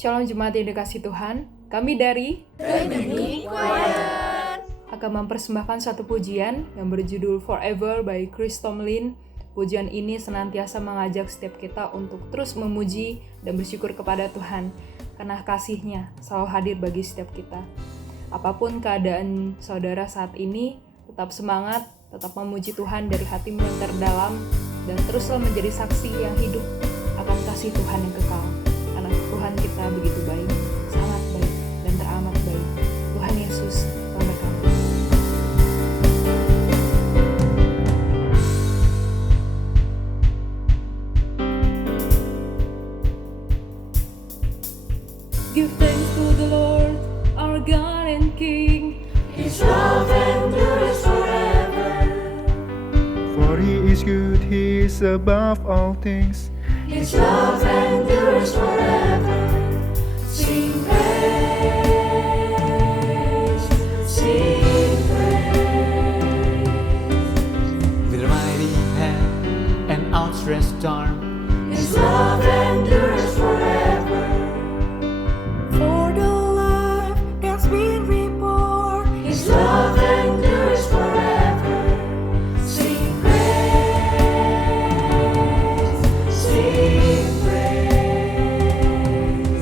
Shalom jemaat yang dikasih Tuhan, kami dari Dynamic Choir akan mempersembahkan satu pujian yang berjudul Forever by Chris Tomlin. Pujian ini senantiasa mengajak setiap kita untuk terus memuji dan bersyukur kepada Tuhan, karena kasih-Nya selalu hadir bagi setiap kita. Apapun keadaan saudara saat ini, tetap semangat, tetap memuji Tuhan dari hatimu yang terdalam, dan teruslah menjadi saksi yang hidup akan kasih Tuhan yang kekal. Karena Tuhan kita begitu baik, sangat baik, dan teramat baik. Tuhan Yesus memberkati. Give thanks to the Lord, our God and King. His love endures forever. For He is good, He is above all things. His love endures forever. Sing praise, sing praise. With a mighty hand and outstretched arm, His love endures forever. For the life that's been reborn, His love endures forever. Sing praise, sing praise.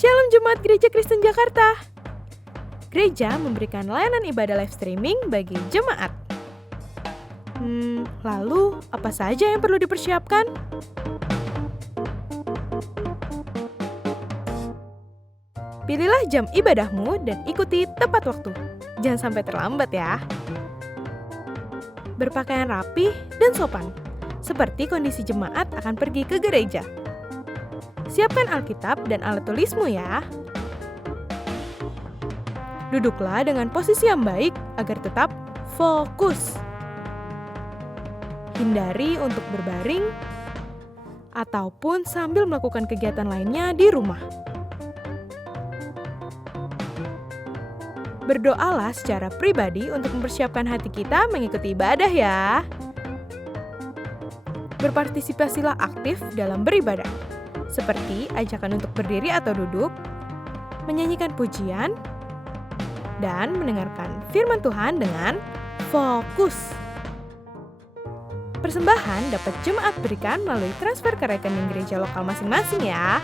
Shalom Jemaat Gereja Kristen Jakarta. Gereja memberikan layanan ibadah live streaming bagi jemaat. Lalu apa saja yang perlu dipersiapkan? Pilihlah jam ibadahmu dan ikuti tepat waktu. Jangan sampai terlambat ya. Berpakaian rapi dan sopan, seperti kondisi jemaat akan pergi ke gereja. Siapkan Alkitab dan alat tulismu ya. Duduklah dengan posisi yang baik agar tetap fokus. Hindari untuk berbaring ataupun sambil melakukan kegiatan lainnya di rumah. Berdoalah secara pribadi untuk mempersiapkan hati kita mengikuti ibadah ya. Berpartisipasilah aktif dalam beribadah, seperti ajakan untuk berdiri atau duduk, menyanyikan pujian, dan mendengarkan firman Tuhan dengan fokus. Persembahan dapat jemaat berikan melalui transfer ke rekening gereja lokal masing-masing ya.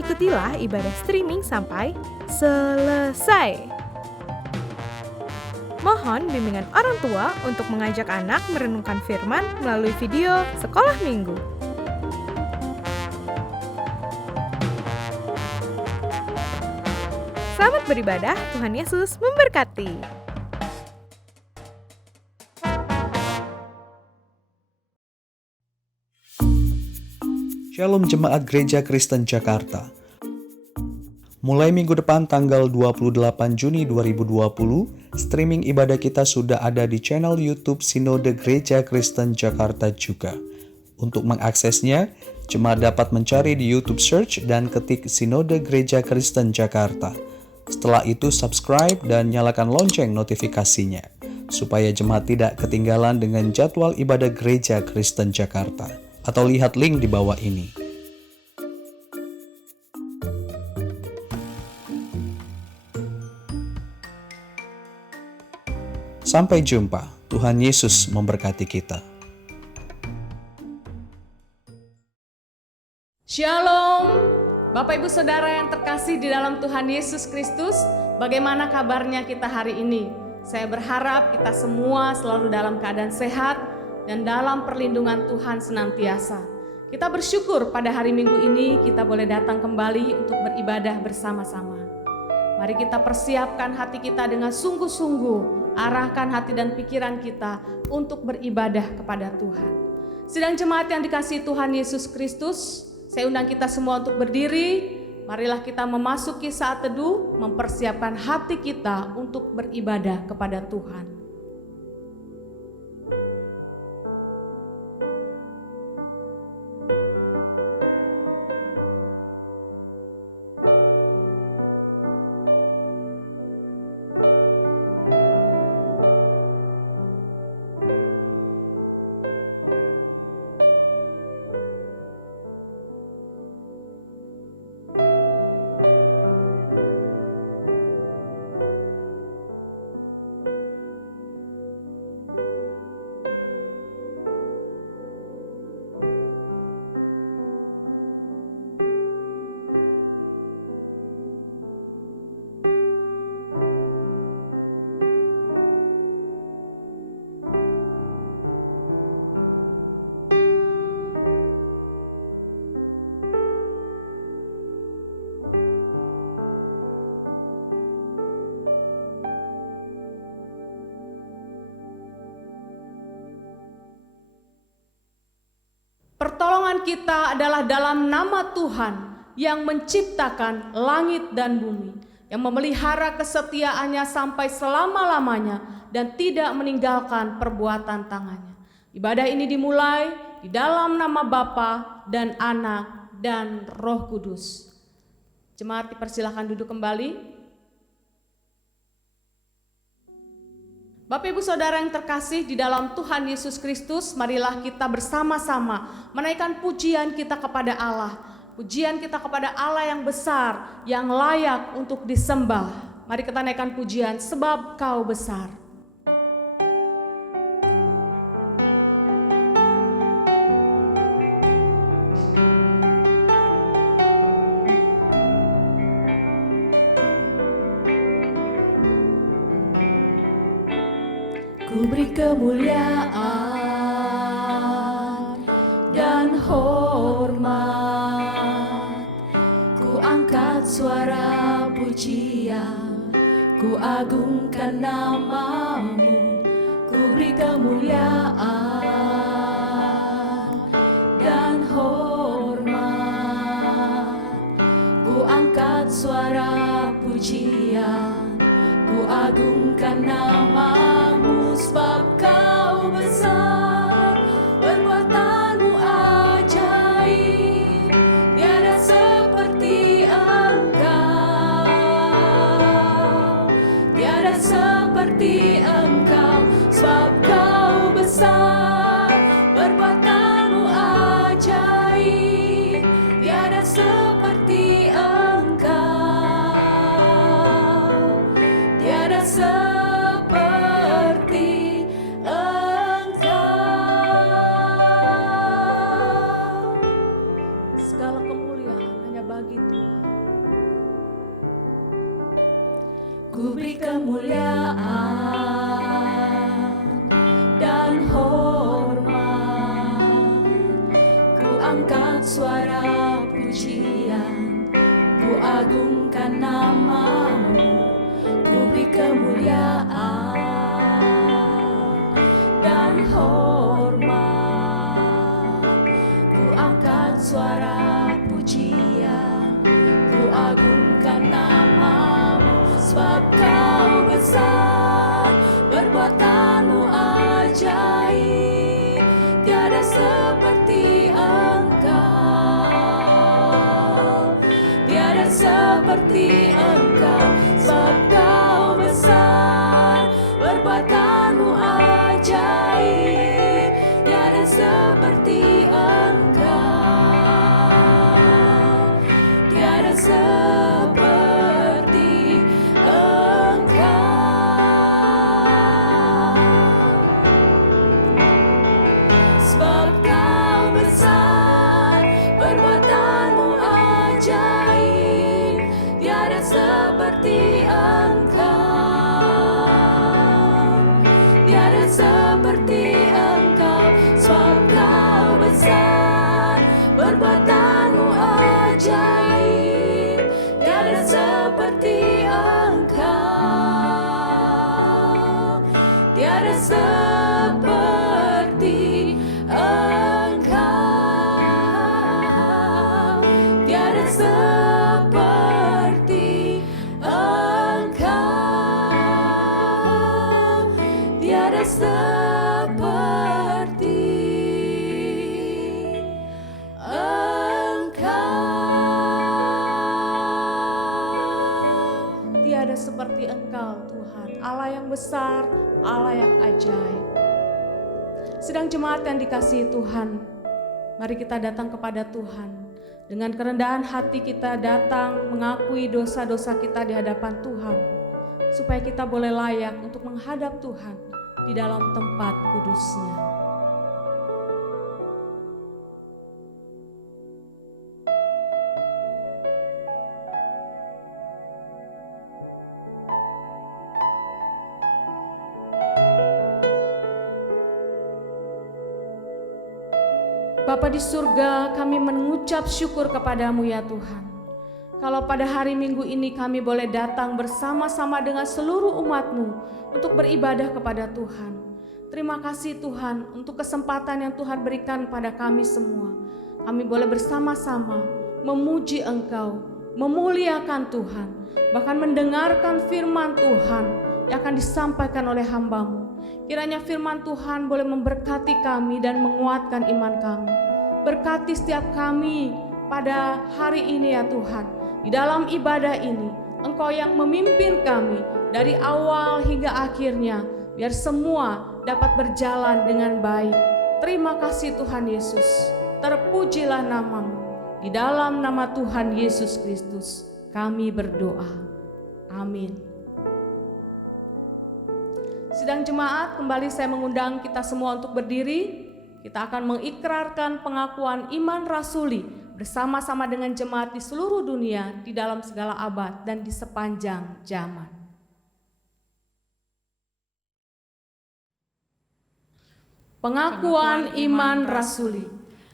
Ikutilah ibadah streaming sampai selesai. Mohon bimbingan orang tua untuk mengajak anak merenungkan firman melalui video sekolah minggu. Selamat beribadah, Tuhan Yesus memberkati. Shalom Jemaat Gereja Kristen Jakarta. Mulai minggu depan tanggal 28 Juni 2020, streaming ibadah kita sudah ada di channel YouTube Sinode Gereja Kristen Jakarta juga. Untuk mengaksesnya, jemaat dapat mencari di YouTube search dan ketik Sinode Gereja Kristen Jakarta. Setelah itu subscribe dan nyalakan lonceng notifikasinya, supaya jemaat tidak ketinggalan dengan jadwal ibadah Gereja Kristen Jakarta. Atau lihat link di bawah ini. Sampai jumpa. Tuhan Yesus memberkati kita. Shalom, Bapak Ibu Saudara yang terkasih di dalam Tuhan Yesus Kristus. Bagaimana kabarnya kita hari ini? Saya berharap kita semua selalu dalam keadaan sehat dan dalam perlindungan Tuhan senantiasa. Kita bersyukur pada hari Minggu ini kita boleh datang kembali untuk beribadah bersama-sama. Mari kita persiapkan hati kita dengan sungguh-sungguh. Arahkan hati dan pikiran kita untuk beribadah kepada Tuhan. Sidang jemaat yang dikasihi Tuhan Yesus Kristus, saya undang kita semua untuk berdiri. Marilah kita memasuki saat teduh, mempersiapkan hati kita untuk beribadah kepada Tuhan. Pertolongan kita adalah dalam nama Tuhan yang menciptakan langit dan bumi, yang memelihara kesetiaannya sampai selama-lamanya dan tidak meninggalkan perbuatan tangannya. Ibadah ini dimulai di dalam nama Bapa dan Anak dan Roh Kudus. Jemaat dipersilakan duduk kembali. Bapak Ibu Saudara yang terkasih di dalam Tuhan Yesus Kristus, marilah kita bersama-sama menaikkan pujian kita kepada Allah. Pujian kita kepada Allah yang besar, yang layak untuk disembah. Mari kita naikkan pujian, sebab Kau besar. Ku beri kemuliaan dan hormat, ku angkat suara pujian, ku agungkan namamu. Ku beri kemuliaan dan hormat, ku angkat suara pujian, ku agungkan namamu. Sebab kau besar, perbuatanmu ajaib, tiada seperti engkau, tiada seperti engkau. Sebab kau besar, perbuatanmu ajaib, tiada seperti engkau, tiada seperti engkau. Segala kemuliaan hanya bagi Tuhan. Ku beri kemuliaan dan hormat, ku angkat suara pujian, ku agungkan namamu. Ku beri kemuliaan dan hormat, ku angkat suara pujian, ku agungkan namamu. Sebab kau besar, perbuatanmu ajaib, tiada seperti engkau, tiada seperti engkau. Sebab kau besar, perbuatanmu ajaib, tiada seperti engkau, tiada seperti engkau. Sebab kau besar, perbuatanmu ajaib, tiada seperti engkau, tiada seperti engkau. Sebab kau besar, perbuatanmu ajaib, tiada seperti engkau, tiada seperti engkau, tiada seperti engkau, tiada seperti engkau. Tiada seperti Engkau Tuhan, Allah yang besar, Allah yang ajaib. Sedang jemaat yang dikasihi Tuhan, mari kita datang kepada Tuhan. Dengan kerendahan hati kita datang mengakui dosa-dosa kita di hadapan Tuhan, supaya kita boleh layak untuk menghadap Tuhan di dalam tempat kudus-Nya. Bapa di surga, kami mengucap syukur kepadamu ya Tuhan. Kalau pada hari Minggu ini kami boleh datang bersama-sama dengan seluruh umat-Mu untuk beribadah kepada Tuhan. Terima kasih Tuhan untuk kesempatan yang Tuhan berikan pada kami semua. Kami boleh bersama-sama memuji Engkau, memuliakan Tuhan, bahkan mendengarkan firman Tuhan yang akan disampaikan oleh hamba-Mu. Kiranya firman Tuhan boleh memberkati kami dan menguatkan iman kami. Berkati setiap kami pada hari ini ya Tuhan. Di dalam ibadah ini, Engkau yang memimpin kami dari awal hingga akhirnya, biar semua dapat berjalan dengan baik. Terima kasih Tuhan Yesus. Terpujilah nama-Mu. Di dalam nama Tuhan Yesus Kristus, kami berdoa. Amin. Sidang jemaat, kembali saya mengundang kita semua untuk berdiri. Kita akan mengikrarkan pengakuan iman rasuli bersama-sama dengan jemaat di seluruh dunia, di dalam segala abad dan di sepanjang zaman. Pengakuan iman rasuli.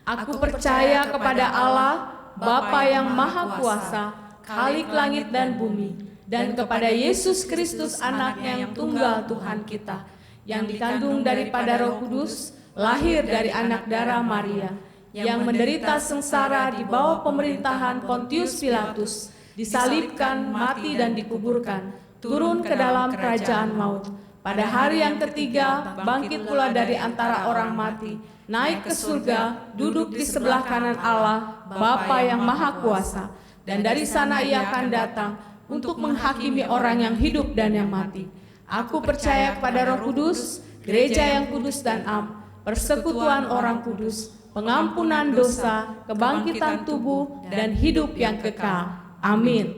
Aku percaya kepada Allah, Bapa yang Maha Kuasa, Khalik langit dan bumi, dan kepada Yesus Kristus anaknya yang tunggal Tuhan kita, yang dikandung daripada Roh Kudus, lahir dari anak darah Maria, yang menderita sengsara di bawah pemerintahan Pontius Pilatus, disalibkan, mati dan dikuburkan, turun ke dalam kerajaan maut. Pada hari yang ketiga, bangkit pula dari antara orang mati, naik ke surga, duduk di sebelah kanan Allah, Bapa yang Maha Kuasa, dan dari sana ia akan datang untuk menghakimi orang yang hidup dan yang mati. Aku percaya kepada Roh Kudus, gereja yang kudus dan am, persekutuan orang kudus, pengampunan dosa, kebangkitan tubuh, dan hidup yang kekal. Amin.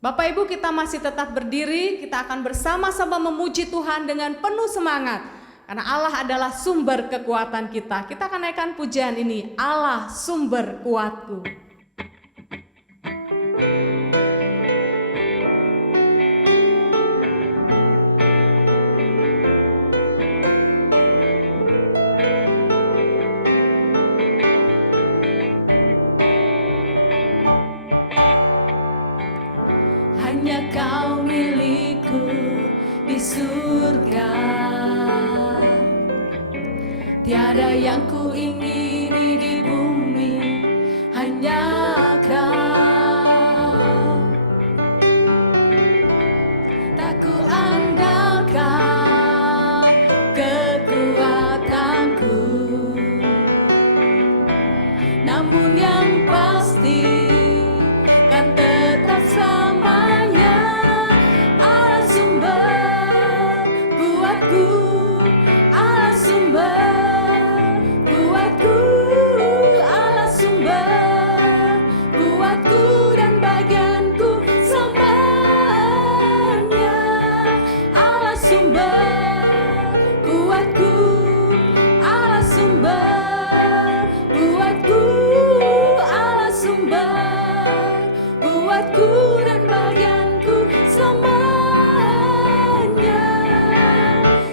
Bapak Ibu, kita masih tetap berdiri, kita akan bersama-sama memuji Tuhan dengan penuh semangat. Karena Allah adalah sumber kekuatan kita. Kita akan naikkan pujian ini, Allah sumber kuatku. Hanya Kau milikku di surga, tiada yang ku ingini di bumi, hanya Kau. Tak ku andalkan kekuatanku, namun yang pasti kan tetap selamanya. Allah sumber kuatku, Allah sumber kuatku, Allah sumber kuatku dan bagianku selamanya. Allah sumber kuatku, Allah sumber kuatku, Allah sumber kuatku dan bagianku selamanya,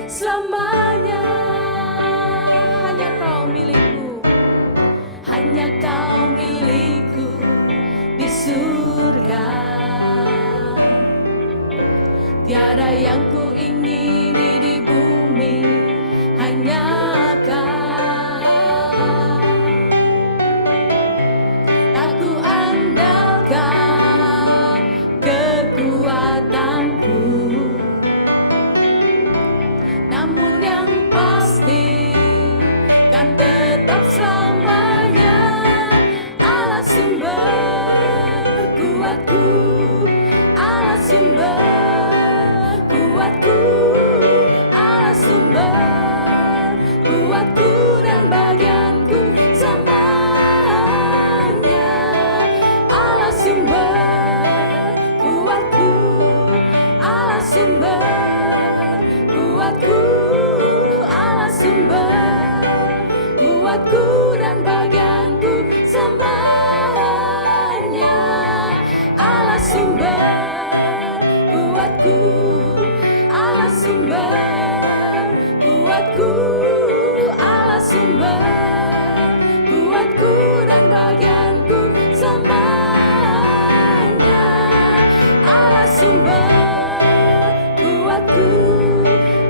selamanya. Hanya Kau milikku, hanya Kau milikku di surga, tiada yang ku ingini di bumi, hanya Kau. Tak ku andalkan kekuatanku, namun yang pasti kan tetap selamanya. Allah sumber kuatku, Allah sumber kuatku, Allah sumber kuatku dan bagianku selamanya. Allah sumber kuatku, Allah sumber kuatku, Allah sumber kuatku dan bagianku selamanya. Allah sumber kuatku, Allah sumber kuatku, Allah sumber kuatku dan bagianku selamanya. Allah sumber kuatku,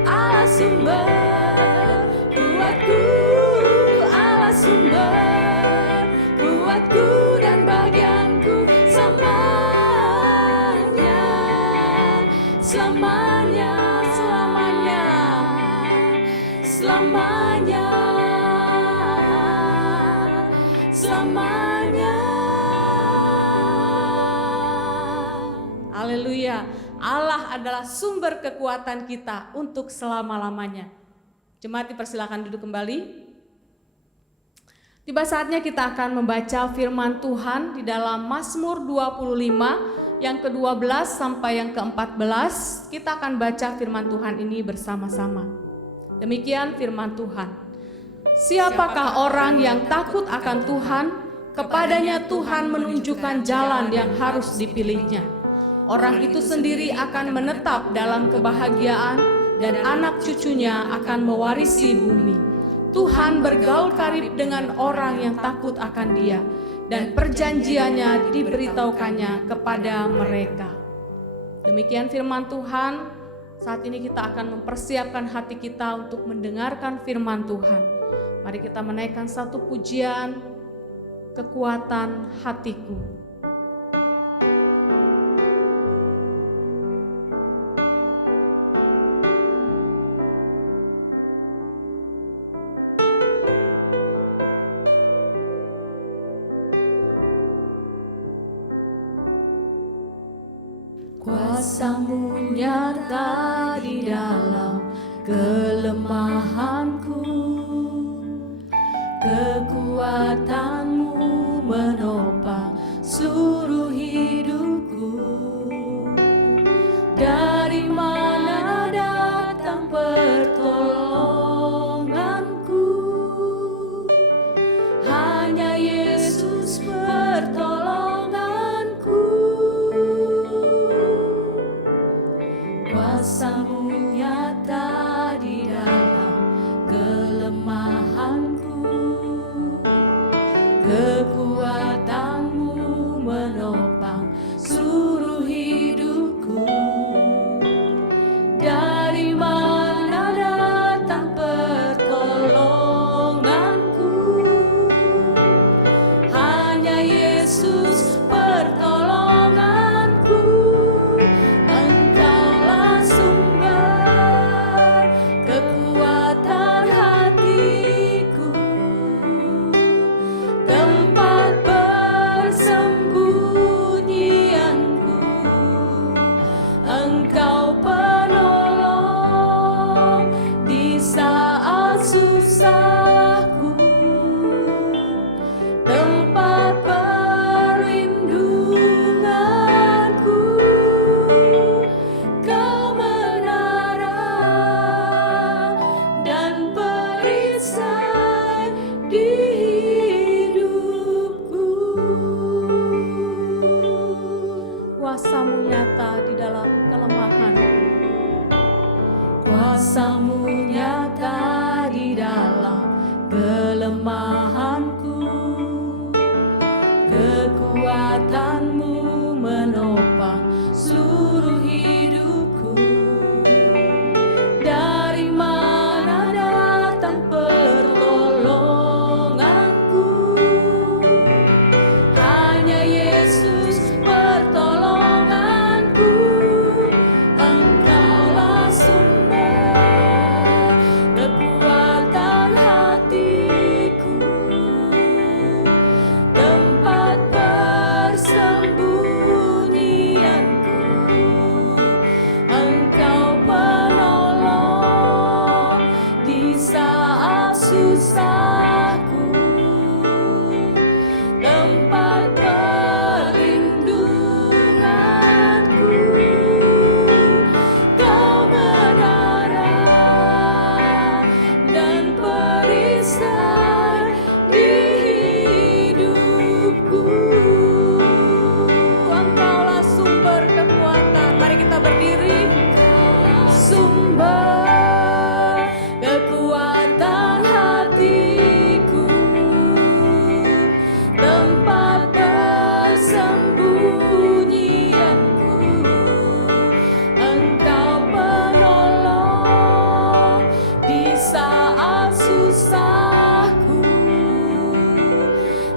Allah sumber kuatku, Allah sumber kuatku dan bagianku selamanya, selamanya, selamanya, selamanya, selamanya. Haleluya. Allah adalah sumber kekuatan kita untuk selama-lamanya. Jemaat dipersilakan duduk kembali. Tiba saatnya kita akan membaca firman Tuhan di dalam Mazmur 25 yang ke-12 sampai yang ke-14. Kita akan baca firman Tuhan ini bersama-sama. Demikian firman Tuhan. Siapakah orang yang takut akan Tuhan? Kepadanya Tuhan menunjukkan jalan yang harus dipilihnya. Orang itu sendiri akan menetap dalam kebahagiaan, dan anak cucunya akan mewarisi bumi. Tuhan bergaul karib dengan orang yang takut akan Dia, dan perjanjiannya diberitahukannya kepada mereka. Demikian firman Tuhan. Saat ini kita akan mempersiapkan hati kita untuk mendengarkan firman Tuhan. Mari kita menaikkan satu pujian, Kekuatan Hatiku. Kuasa-Mu nyata di dalam kelemahanku, kekuatan-Mu menopang seluruh hidupku. Dari mana datang pertolonganku? Hanya Yesus pertolonganku. Kuasa-Mu nyata di dalam kelemahanku, kekuatan-Mu menopang seluruh hidupku. Dari mana datang pertolonganku? Hanya Yesus pertolonganku. Engkaulah sumber kekuatan hatiku, tempat persembunyianku. Engkau penolong di saat susahku, tempat perlindunganku. Kebenaran dan perisai di hidupku. Kuasa-Mu nyata di dalam kelemahanku. Kuasa-Mu nyata di dalam kelemahanku, kekuatan-Mu menopang seluruh hidupku. Dari mana datang pertolonganku? Hanya Yesus pertolonganku. Engkaulah sumber kekuatan hatiku, tempat persembunyianku. Engkau penolong di saat susahku, tempat perlindunganku. Kebenaran dan perisai di hidupku. Engkaulah sumber kekuatan. Mari kita berdiri. Sumber kekuatan hatiku, tempat persembunyianku. Engkau penolong di saat susahku,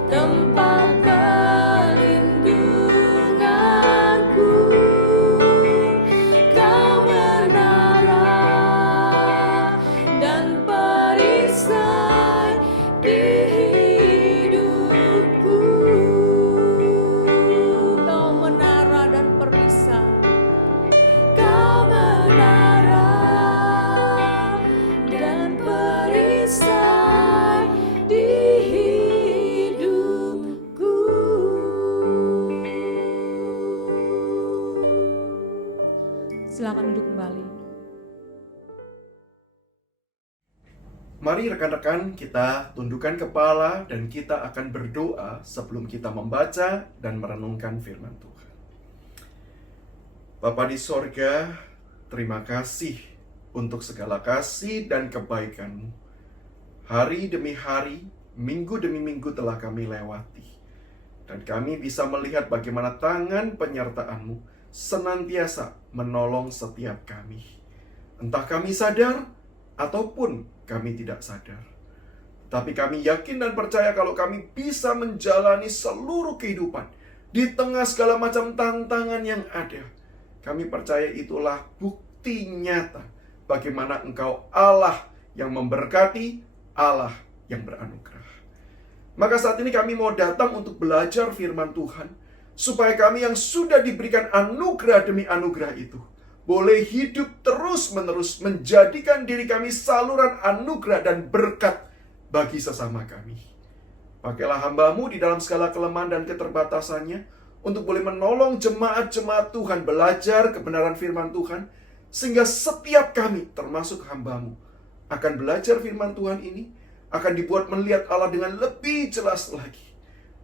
tempat perlindunganku. Kebenaran dan perisai di hidupku. Kau menara dan perisai. Kebenaran dan perisai di hidupku. Silakan duduk kembali. Mari rekan-rekan kita tundukkan kepala dan kita akan berdoa sebelum kita membaca dan merenungkan firman Tuhan. Bapa di sorga, terima kasih untuk segala kasih dan kebaikan-Mu. Hari demi hari, minggu demi minggu telah kami lewati. Dan kami bisa melihat bagaimana tangan penyertaan-Mu senantiasa menolong setiap kami. Entah kami sadar ataupun kami tidak sadar. Tapi kami yakin dan percaya kalau kami bisa menjalani seluruh kehidupan di tengah segala macam tantangan yang ada. Kami percaya itulah bukti nyata bagaimana Engkau Allah yang memberkati, Allah yang beranugerah. Maka saat ini kami mau datang untuk belajar firman Tuhan, supaya kami yang sudah diberikan anugerah demi anugerah itu boleh hidup terus-menerus menjadikan diri kami saluran anugerah dan berkat bagi sesama kami. Pakailah hamba-Mu di dalam segala kelemahan dan keterbatasannya untuk boleh menolong jemaat-jemaat Tuhan belajar kebenaran firman Tuhan, sehingga setiap kami, termasuk hamba-Mu, akan belajar firman Tuhan ini, akan dibuat melihat Allah dengan lebih jelas lagi,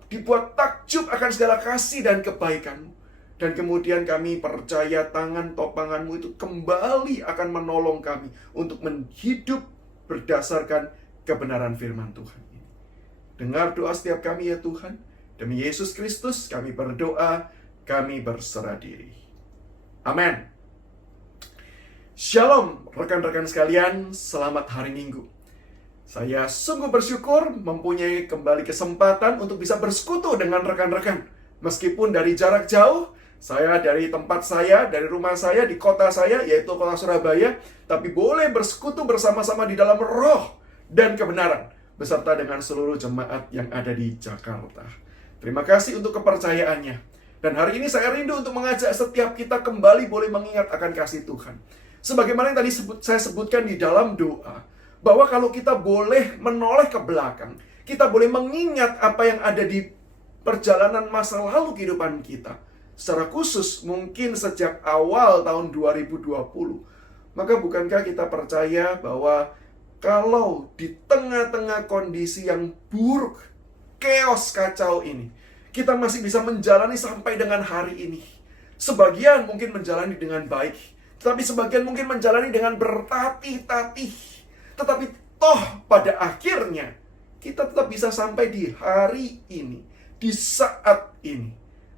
dibuat takjub akan segala kasih dan kebaikan-Mu. Dan kemudian kami percaya tangan topangan-Mu itu kembali akan menolong kami untuk hidup berdasarkan kebenaran firman Tuhan ini. Dengar doa setiap kami ya Tuhan. Demi Yesus Kristus kami berdoa, kami berserah diri. Amin. Shalom rekan-rekan sekalian, selamat hari Minggu. Saya sungguh bersyukur mempunyai kembali kesempatan untuk bisa bersekutu dengan rekan-rekan. Meskipun dari jarak jauh, saya dari tempat saya, dari rumah saya, di kota saya, yaitu kota Surabaya, tapi boleh bersekutu bersama-sama di dalam roh dan kebenaran, beserta dengan seluruh jemaat yang ada di Jakarta. Terima kasih untuk kepercayaannya. Dan hari ini saya rindu untuk mengajak setiap kita kembali boleh mengingat akan kasih Tuhan. Sebagaimana yang tadi saya sebutkan di dalam doa, bahwa kalau kita boleh menoleh ke belakang, kita boleh mengingat apa yang ada di perjalanan masa lalu kehidupan kita. Secara khusus mungkin sejak awal tahun 2020. Maka bukankah kita percaya bahwa kalau di tengah-tengah kondisi yang buruk, chaos kacau ini, kita masih bisa menjalani sampai dengan hari ini. Sebagian mungkin menjalani dengan baik, tetapi sebagian mungkin menjalani dengan bertatih-tatih. Tetapi toh pada akhirnya kita tetap bisa sampai di hari ini, di saat ini.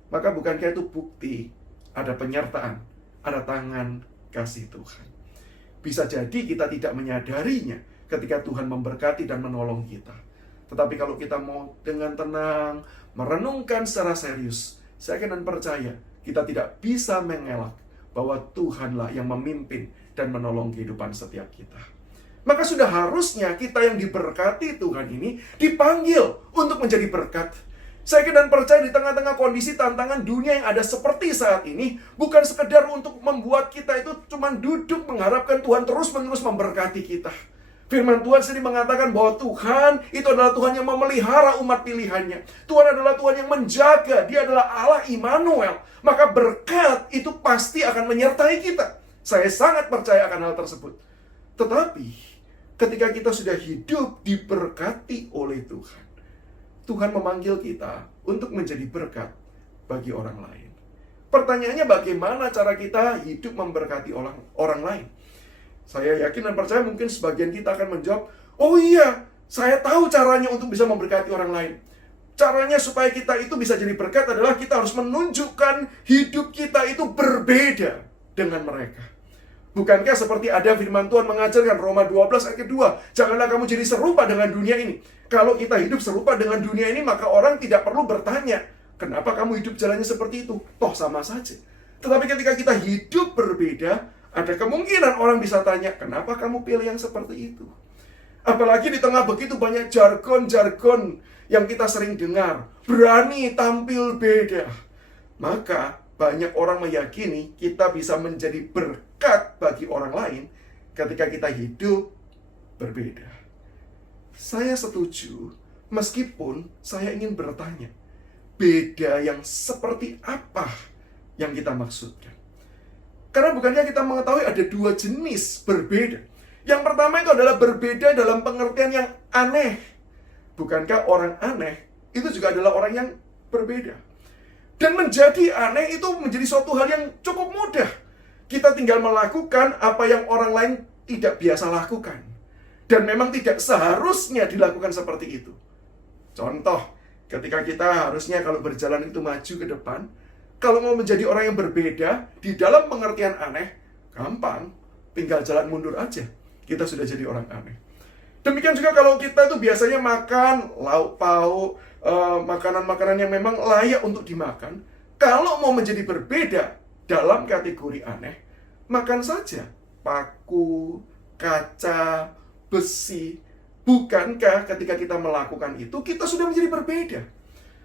Maka bukankah itu bukti ada penyertaan, ada tangan kasih Tuhan. Bisa jadi kita tidak menyadarinya ketika Tuhan memberkati dan menolong kita. Tetapi kalau kita mau dengan tenang, merenungkan secara serius, saya akan percaya kita tidak bisa mengelak bahwa Tuhanlah yang memimpin dan menolong kehidupan setiap kita. Maka sudah harusnya kita yang diberkati Tuhan ini dipanggil untuk menjadi berkat. Saya dan percaya di tengah-tengah kondisi tantangan dunia yang ada seperti saat ini, bukan sekedar untuk membuat kita itu cuma duduk mengharapkan Tuhan terus-menerus memberkati kita. Firman Tuhan sendiri mengatakan bahwa Tuhan itu adalah Tuhan yang memelihara umat pilihannya. Tuhan adalah Tuhan yang menjaga, Dia adalah Allah Immanuel. Maka berkat itu pasti akan menyertai kita. Saya sangat percaya akan hal tersebut. Tetapi ketika kita sudah hidup diberkati oleh Tuhan, Tuhan memanggil kita untuk menjadi berkat bagi orang lain. Pertanyaannya bagaimana cara kita hidup memberkati orang lain? Saya yakin dan percaya mungkin sebagian kita akan menjawab, oh iya, saya tahu caranya untuk bisa memberkati orang lain. Caranya supaya kita itu bisa jadi berkat adalah kita harus menunjukkan hidup kita itu berbeda dengan mereka. Bukankah seperti ada firman Tuhan mengajarkan Roma 12 ayat kedua, janganlah kamu jadi serupa dengan dunia ini. Kalau kita hidup serupa dengan dunia ini, maka orang tidak perlu bertanya, kenapa kamu hidup jalannya seperti itu? Toh sama saja. Tetapi ketika kita hidup berbeda, ada kemungkinan orang bisa tanya, kenapa kamu pilih yang seperti itu? Apalagi di tengah begitu banyak jargon-jargon yang kita sering dengar, berani tampil beda. Maka banyak orang meyakini kita bisa menjadi berkat bagi orang lain ketika kita hidup berbeda. Saya setuju, meskipun saya ingin bertanya, beda yang seperti apa yang kita maksudkan? Karena bukankah kita mengetahui ada dua jenis berbeda? Yang pertama itu adalah berbeda dalam pengertian yang aneh. Bukankah orang aneh itu juga adalah orang yang berbeda? Dan menjadi aneh itu menjadi suatu hal yang cukup mudah. Kita tinggal melakukan apa yang orang lain tidak biasa lakukan. Dan memang tidak seharusnya dilakukan seperti itu. Contoh, ketika kita harusnya kalau berjalan itu maju ke depan, kalau mau menjadi orang yang berbeda, di dalam pengertian aneh, gampang, tinggal jalan mundur aja. Kita sudah jadi orang aneh. Demikian juga kalau kita itu biasanya makan lauk pauk, makanan-makanan yang memang layak untuk dimakan. Kalau mau menjadi berbeda dalam kategori aneh, makan saja paku, kaca, besi. Bukankah ketika kita melakukan itu, kita sudah menjadi berbeda?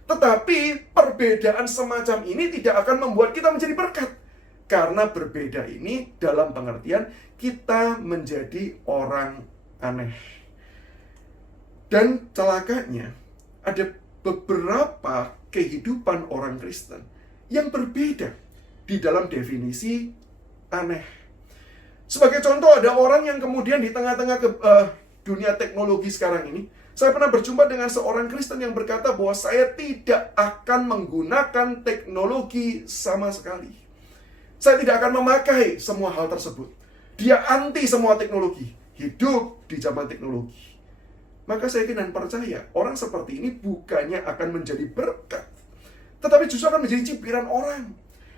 Tetapi perbedaan semacam ini tidak akan membuat kita menjadi berkat. Karena berbeda ini dalam pengertian kita menjadi orang aneh. Dan celakanya, ada beberapa kehidupan orang Kristen yang berbeda di dalam definisi aneh. Sebagai contoh, ada orang yang kemudian di tengah-tengah dunia teknologi sekarang ini, saya pernah berjumpa dengan seorang Kristen yang berkata bahwa saya tidak akan menggunakan teknologi sama sekali. Saya tidak akan memakai semua hal tersebut. Dia anti semua teknologi, hidup di zaman teknologi. Maka saya yakin dan percaya, orang seperti ini bukannya akan menjadi berkat, tetapi justru akan menjadi cibiran orang.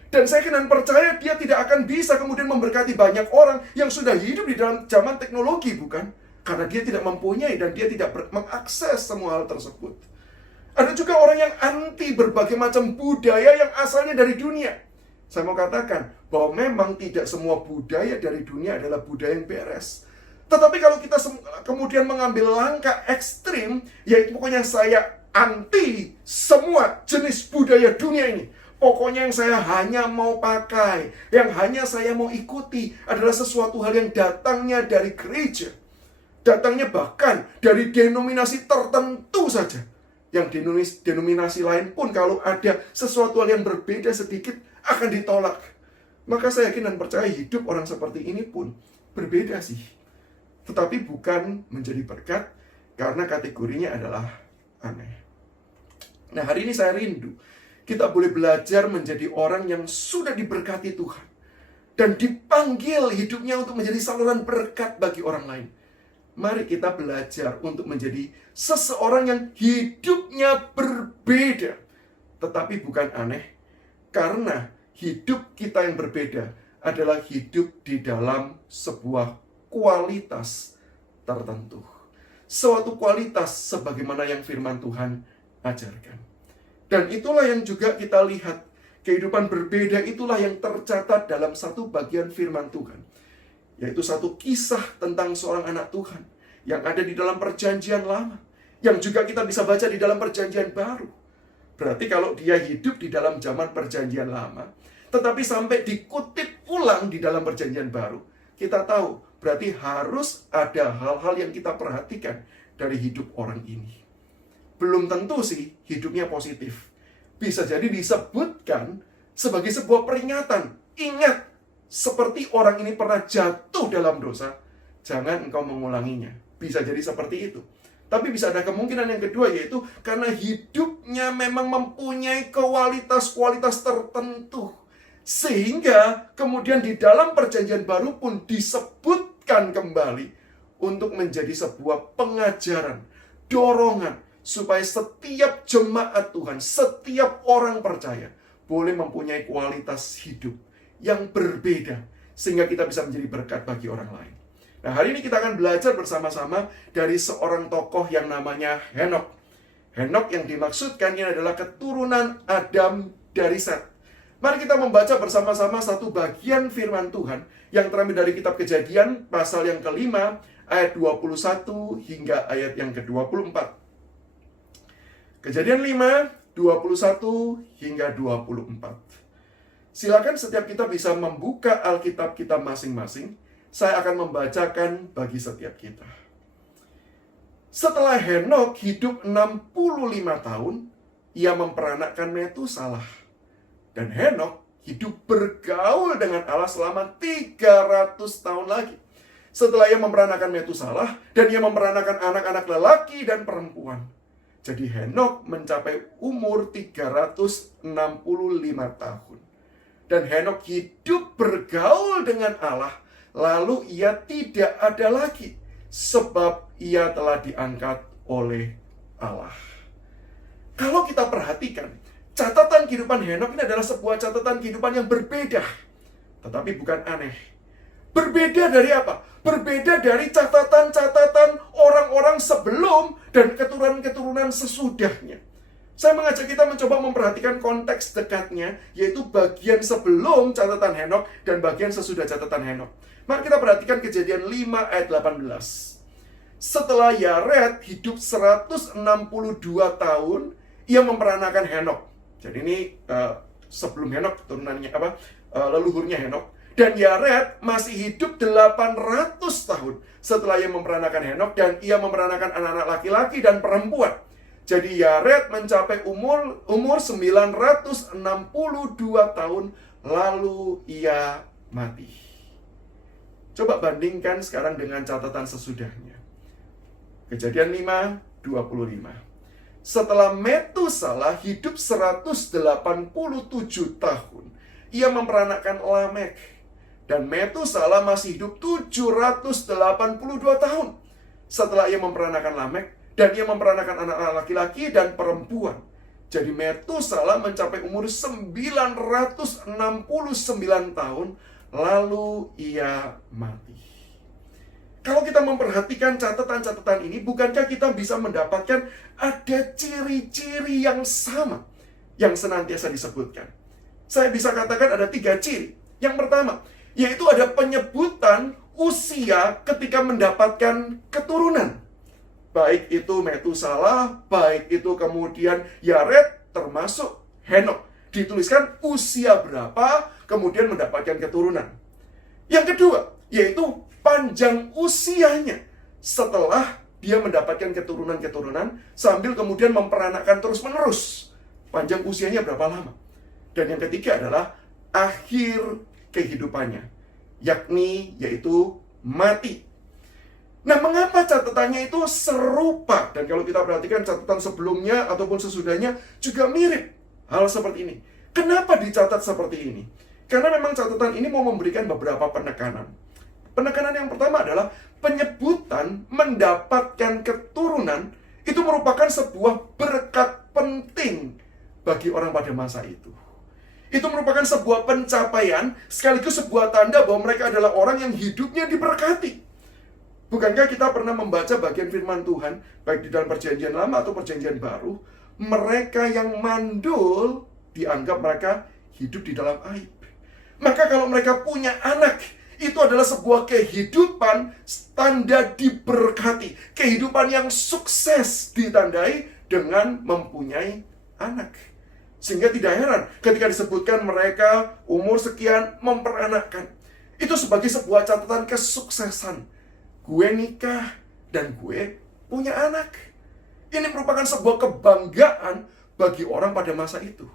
Dan saya yakin dan percaya dia tidak akan bisa kemudian memberkati banyak orang yang sudah hidup di dalam zaman teknologi, bukan? Karena dia tidak mempunyai dan dia tidak mengakses semua hal tersebut. Ada juga orang yang anti berbagai macam budaya yang asalnya dari dunia. Saya mau katakan bahwa memang tidak semua budaya dari dunia adalah budaya yang beres. Tetapi kalau kita kemudian mengambil langkah ekstrim, yaitu pokoknya saya anti semua jenis budaya dunia ini. Pokoknya yang saya hanya mau pakai, yang hanya saya mau ikuti adalah sesuatu hal yang datangnya dari gereja. Datangnya bahkan dari denominasi tertentu saja. Yang denominasi lain pun kalau ada sesuatu hal yang berbeda sedikit akan ditolak. Maka saya yakin dan percaya hidup orang seperti ini pun berbeda sih. Tetapi bukan menjadi berkat karena kategorinya adalah aneh. Nah, hari ini saya rindu kita boleh belajar menjadi orang yang sudah diberkati Tuhan. Dan dipanggil hidupnya untuk menjadi saluran berkat bagi orang lain. Mari kita belajar untuk menjadi seseorang yang hidupnya berbeda. Tetapi bukan aneh. Karena hidup kita yang berbeda adalah hidup di dalam sebuah kualitas tertentu. Suatu kualitas sebagaimana yang firman Tuhan ajarkan. Dan itulah yang juga kita lihat. Kehidupan berbeda itulah yang tercatat dalam satu bagian firman Tuhan. Yaitu satu kisah tentang seorang anak Tuhan yang ada di dalam perjanjian lama. Yang juga kita bisa baca di dalam perjanjian baru. Berarti kalau dia hidup di dalam zaman perjanjian lama, tetapi sampai dikutip ulang di dalam perjanjian baru, kita tahu berarti harus ada hal-hal yang kita perhatikan dari hidup orang ini. Belum tentu sih hidupnya positif. Bisa jadi disebutkan sebagai sebuah peringatan. Ingat, seperti orang ini pernah jatuh dalam dosa, jangan engkau mengulanginya. Bisa jadi seperti itu. Tapi bisa ada kemungkinan yang kedua, yaitu karena hidupnya memang mempunyai kualitas-kualitas tertentu. Sehingga kemudian di dalam perjanjian baru pun disebutkan kembali untuk menjadi sebuah pengajaran, dorongan, supaya setiap jemaat Tuhan, setiap orang percaya, boleh mempunyai kualitas hidup yang berbeda. Sehingga kita bisa menjadi berkat bagi orang lain. Nah, hari ini kita akan belajar bersama-sama dari seorang tokoh yang namanya Henokh. Henokh yang dimaksudkan ini adalah keturunan Adam dari Set. Mari kita membaca bersama-sama satu bagian firman Tuhan yang terambil dari kitab Kejadian, pasal yang kelima, ayat 21 hingga ayat yang ke-24. Kejadian 5, 21 hingga 24. Silakan setiap kita bisa membuka Alkitab kita masing-masing. Saya akan membacakan bagi setiap kita. Setelah Henokh hidup 65 tahun, ia memperanakkan Metusalah. Dan Henokh hidup bergaul dengan Allah selama 300 tahun lagi. Setelah ia memperanakkan Metusalah, dan ia memperanakkan anak-anak lelaki dan perempuan. Jadi Henokh mencapai umur 365 tahun. Dan Henokh hidup bergaul dengan Allah lalu ia tidak ada lagi, sebab ia telah diangkat oleh Allah. Kalau kita perhatikan, catatan kehidupan Henokh ini adalah sebuah catatan kehidupan yang berbeda. Tetapi bukan aneh. Berbeda dari apa? Berbeda dari catatan-catatan orang-orang sebelum dan keturunan-keturunan sesudahnya. Saya mengajak kita mencoba memperhatikan konteks dekatnya, yaitu bagian sebelum catatan Henokh dan bagian sesudah catatan Henokh. Mari kita perhatikan Kejadian 5 ayat 18. Setelah Yared hidup 162 tahun, ia memperanakan Henokh. Jadi ini sebelum Henokh, turunannya leluhurnya Henokh. Dan Yared masih hidup 800 tahun setelah ia memperanakan Henokh, dan ia memperanakan anak-anak laki-laki dan perempuan. Jadi Yared mencapai umur 962 tahun, lalu ia mati. Coba bandingkan sekarang dengan catatan sesudahnya. Kejadian 5:25. Setelah Metusalah hidup 187 tahun, ia memperanakan Lamek. Dan Metusalah masih hidup 782 tahun setelah ia memperanakan Lamek, dan ia memperanakan anak-anak laki-laki dan perempuan. Jadi Metusalah mencapai umur 969 tahun, lalu ia mati. Kalau kita memperhatikan catatan-catatan ini, bukankah kita bisa mendapatkan ada ciri-ciri yang sama yang senantiasa disebutkan? Saya bisa katakan ada 3 ciri. Yang pertama, yaitu ada penyebutan usia ketika mendapatkan keturunan. Baik itu Metusalah, baik itu kemudian Yared, termasuk Henokh. Dituliskan usia berapa, kemudian mendapatkan keturunan. Yang kedua, yaitu panjang usianya setelah dia mendapatkan keturunan-keturunan, sambil kemudian memperanakkan terus-menerus. Panjang usianya berapa lama? Dan yang ketiga adalah akhir kehidupannya, yaitu mati. Nah, mengapa catatannya itu serupa? Dan kalau kita perhatikan catatan sebelumnya ataupun sesudahnya juga mirip hal seperti ini. Kenapa dicatat seperti ini? Karena memang catatan ini mau memberikan beberapa penekanan. Penekanan yang pertama adalah penyebutan mendapatkan keturunan itu merupakan sebuah berkat penting bagi orang pada masa itu. Itu merupakan sebuah pencapaian sekaligus sebuah tanda bahwa mereka adalah orang yang hidupnya diberkati. Bukankah kita pernah membaca bagian firman Tuhan, baik di dalam perjanjian lama atau perjanjian baru, mereka yang mandul dianggap mereka hidup di dalam aib. Maka kalau mereka punya anak, itu adalah sebuah kehidupan tanda diberkati. Kehidupan yang sukses ditandai dengan mempunyai anak. Sehingga tidak heran ketika disebutkan mereka umur sekian memperanakkan. Itu sebagai sebuah catatan kesuksesan. Gue nikah dan gue punya anak. Ini merupakan sebuah kebanggaan bagi orang pada masa itu.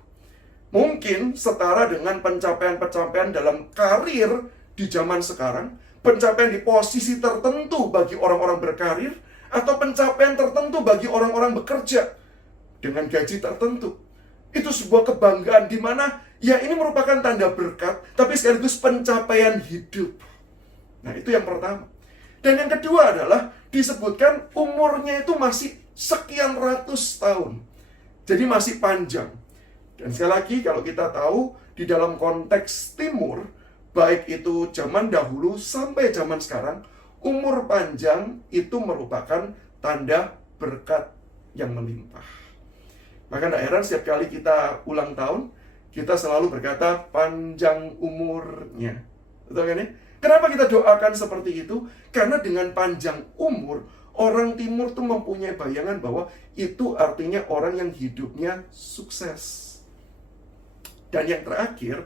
Mungkin setara dengan pencapaian-pencapaian dalam karir di zaman sekarang, pencapaian di posisi tertentu bagi orang-orang berkarir, atau pencapaian tertentu bagi orang-orang bekerja dengan gaji tertentu. Itu sebuah kebanggaan di mana ya ini merupakan tanda berkat, tapi sekaligus pencapaian hidup. Nah, itu yang pertama. Dan yang kedua adalah disebutkan umurnya itu masih sekian ratus tahun. Jadi masih panjang. Dan sekali lagi kalau kita tahu di dalam konteks timur, baik itu zaman dahulu sampai zaman sekarang, umur panjang itu merupakan tanda berkat yang melimpah. Maka tidak heran setiap kali kita ulang tahun, kita selalu berkata panjang umurnya. Betul kan ya? Kenapa kita doakan seperti itu? Karena dengan panjang umur, orang timur tuh mempunyai bayangan bahwa itu artinya orang yang hidupnya sukses. Dan yang terakhir,